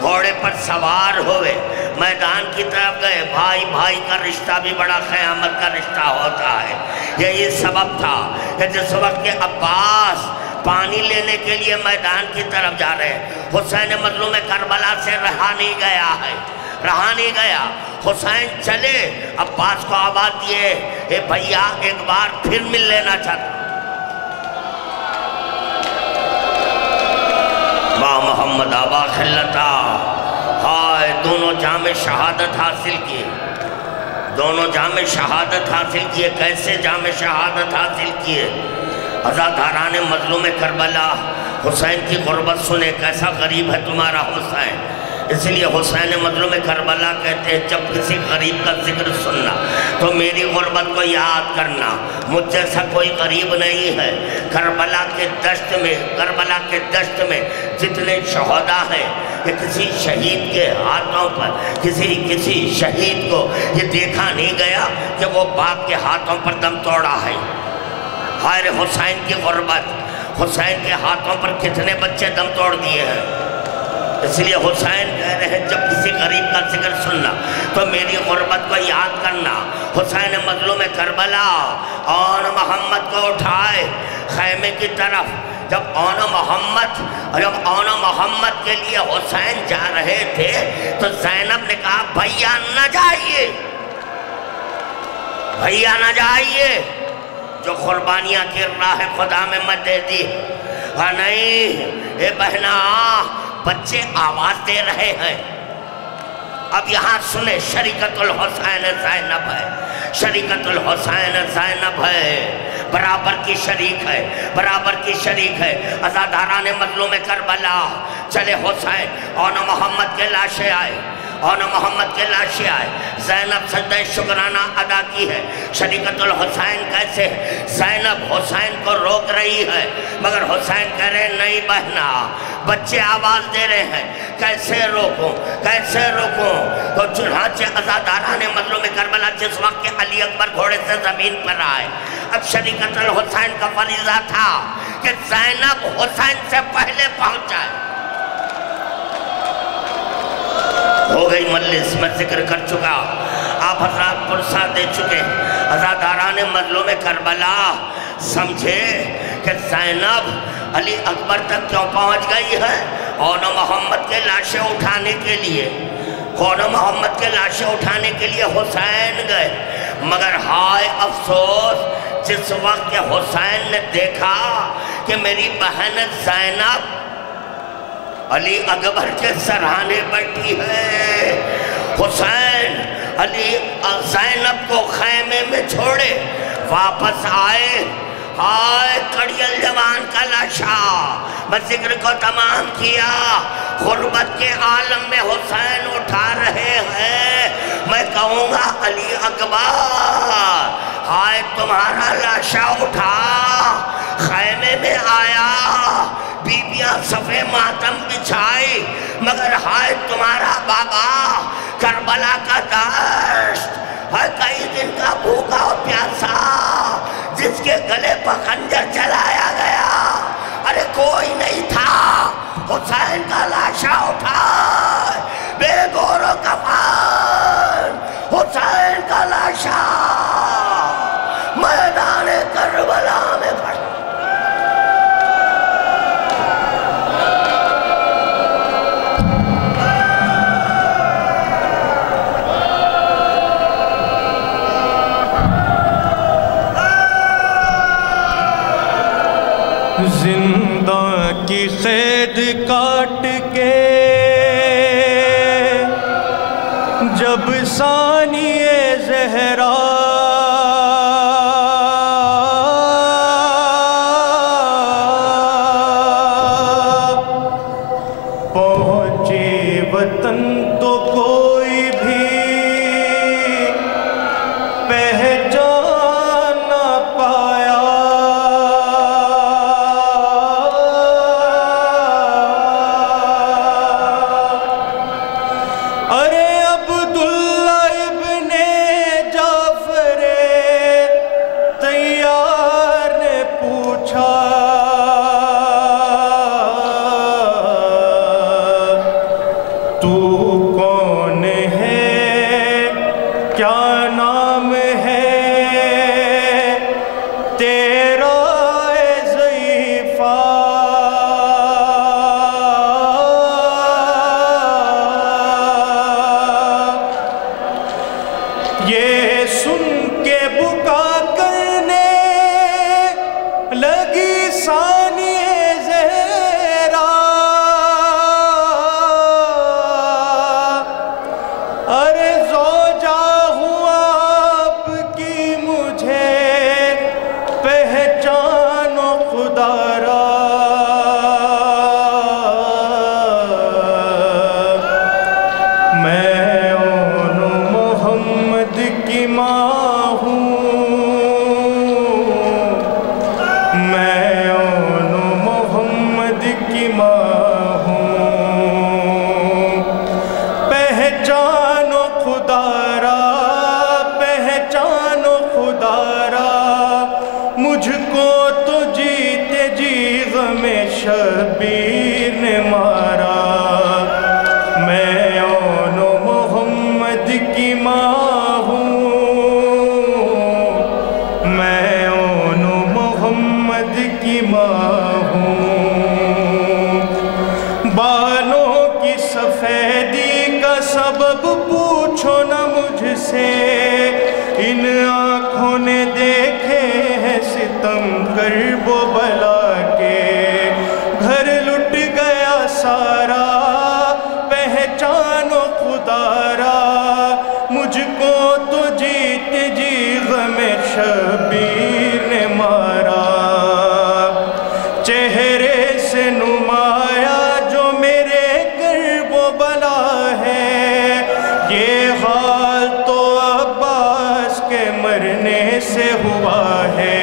گھوڑے پر سوار ہوئے، میدان کی طرف گئے۔ بھائی کا رشتہ بھی بڑا قیامت کا رشتہ ہوتا ہے۔ یہی سبب تھا کہ جس وقت کہ عباس پانی لینے کے لیے میدان کی طرف جا رہے ہیں، حسین مظلوم کربلا سے رہا نہیں گیا۔ حسین چلے، عباس کو آواز دیے، اے بھیا ایک بار پھر مل لینا چاہتا۔ واہ محمد، آبا خلتا، ہائے دونوں جام شہادت حاصل کیے، کیسے جام شہادت حاصل کیے؟ عزاداران مظلوم کربلا حسین کی غربت سنے کیسا غریب ہے تمہارا حسین. اس لیے حسین مظلوم کربلا کہتے ہیں جب کسی غریب کا ذکر سننا تو میری غربت کو یاد کرنا. مجھ جیسا کوئی غریب نہیں ہے. کربلا کے دشت میں جتنے شہداء ہیں کہ کسی شہید کے ہاتھوں پر کسی شہید کو یہ دیکھا نہیں گیا کہ وہ باپ کے ہاتھوں پر دم توڑا ہے. ہائے حسین کی غربت. حسین کے ہاتھوں پر کتنے بچے دم توڑ دیے ہیں. اس لیے حسین کہہ رہے ہیں جب کسی غریب کا ذکر سننا تو میری غربت کو یاد کرنا. حسین مظلوم کربلا آن محمد کو اٹھائے خیمے کی طرف. جب آن محمد کے لیے حسین جا رہے تھے تو زینب نے کہا بھیا نہ جائیے، بھیا نہ جائیے، جو قربانیاں گر رہا ہے خدا میں مت دے دی. نہیں اے بہنا، بچے آواز دے رہے ہیں. اب یہاں سنیں، شریکت الحسین زینب ہے، شریکت الحسین زینب ہے، برابر کی شریک ہے، برابر کی شریک ہے. عزاداران مظلوم کربلا چلے حسین. اور محمد کے لاشیں آئے، اور محمد کے لاشیں آئے. زینب سجدہ شکرانہ ادا کی ہے. شریکت الحسین کیسے؟ زینب حسین کو روک رہی ہے مگر حسین کہہ رہے نہیں بہنا، بچے آواز دے رہے ہیں، کیسے روکوں کیسے روکوں. تو چنانچہ عزاداران مظلوم کربلا جس وقت کہ علی اکبر گھوڑے سے زمین پر آئے، اب شریکت الحسین کا فریضہ تھا کہ زینب حسین سے پہلے پہنچ جائے. ہو گئی مجلس، میں ذکر کر چکا، آپ حضرات پرسہ دے چکے. عزاداران مظلوم کربلا سمجھے کہ زینب علی اکبر تک کیوں پہنچ گئی ہے؟ اور محمد کے لاشیں اٹھانے کے لیے، اور محمد کے لاشیں اٹھانے کے لیے حسین گئے. مگر ہائے افسوس، جس وقت کہ حسین نے دیکھا کہ میری بہن زینب علی اکبر کے سرہانے بیٹھی ہے، حسین زینب کو خیمے میں چھوڑے واپس آئے. ہائے کڑیل جوان کا لاشا. میں ذکر کو تمام کیا، غربت کے عالم میں حسین اٹھا رہے ہیں. میں کہوں گا علی اکبر، ہائے تمہارا لاشا اٹھا، خیمے میں آیا، بیبیاں صفے ماتم بچھائی، مگر ہائے تمہارا بابا کربلا کا دشت، ہائے کئی دن کا بھوکا اور پیاسا، جس کے گلے پر خنجر چلایا گیا، ارے کوئی نہیں تھا. حسین کا لاشا اٹھا، بے گور و کفن حسین کا لاشا میدان کربلا میں پڑا. زندہ کی قید کاٹ کے جب ثانی زہرا پہنچے وطن تو کوئی بھی پہچان نہ پایا. ارے عبداللہ ابن جعفر طیار نے پوچھا، تو کون ہے، کیا نام ہے تیرا اے ضعیفہ؟ یہ سن کے بکا کرنے لگی ثانی زہرا. ارے زوجہ ہوں آپ کی مجھے پہچانو میں اون محمد کی ماں ہوں، پہچانو خدا را، پہچانو خدا را، مجھ کو تو جیتے جی غم شبیر نے مارا۔ میں اون محمد کی ماں ہوں، میں اون محمد کی ماں ہوں۔ بالوں کی سفیدی کا سبب پوچھو نہ مجھ سے، ان آنکھوں نے دیکھے ہیں ستم کرب و بلا کے، گھر لٹ گیا سارا، پہچانو خدا را، مجھ کو تو جیتے جی غم شبیر نے مارا۔ چہرے سے نمایاں جو میرے کرب و بلا ہے، یہ حال تو عباس کے مرنے سے ہوا ہے۔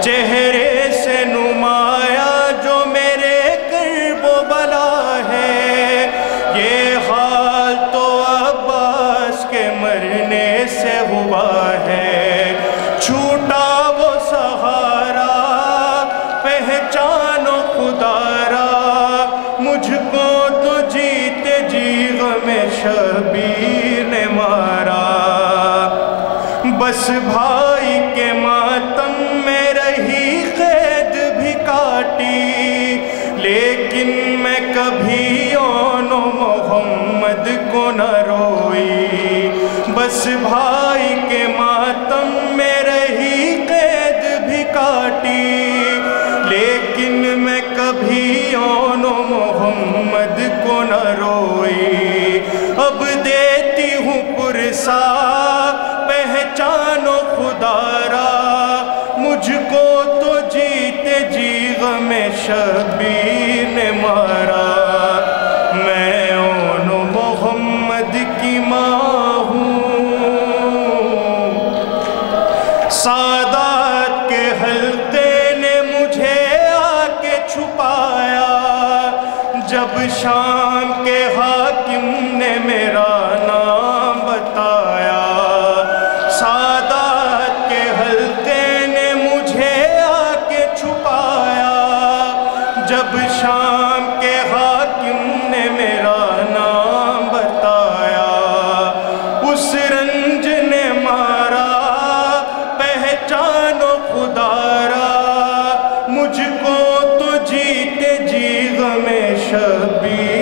چہرے سے نمایاں جو میرے کرب و بلا ہے، یہ حال تو عباس کے مرنے سے ہوا ہے۔ چھوٹا وہ سہارا، پہچانو خدا را، مجھ کو تو جیتے جی غم شبیر نے مارا۔ بس بھائی کے ماتم میں رہی قید بھی کاٹی، لیکن میں کبھی اون محمد کو نہ روئی۔ بس بھائی کے ماتم میں رہی قید بھی کاٹی، لیکن میں کبھی اون محمد کو نہ روئی۔ اب دیتی ہوں پرسا، پہچانو خدا را، مجھ کو تو جیتے جی غم شبیر نے مارا۔ میں اون محمد کی ماں ہوں، سادات کے حلقے نے مجھے آ کے چھپایا، جب شام کے حاکم نے میرا نام بتایا۔ سادات کے حلقے نے مجھے آ کے چھپایا، جب شام کے حاکم نے میرا نام بتایا۔ اس رنج نے مارا، پہچانو خدا را، مجھ کو تو جیتے جی غم شبیر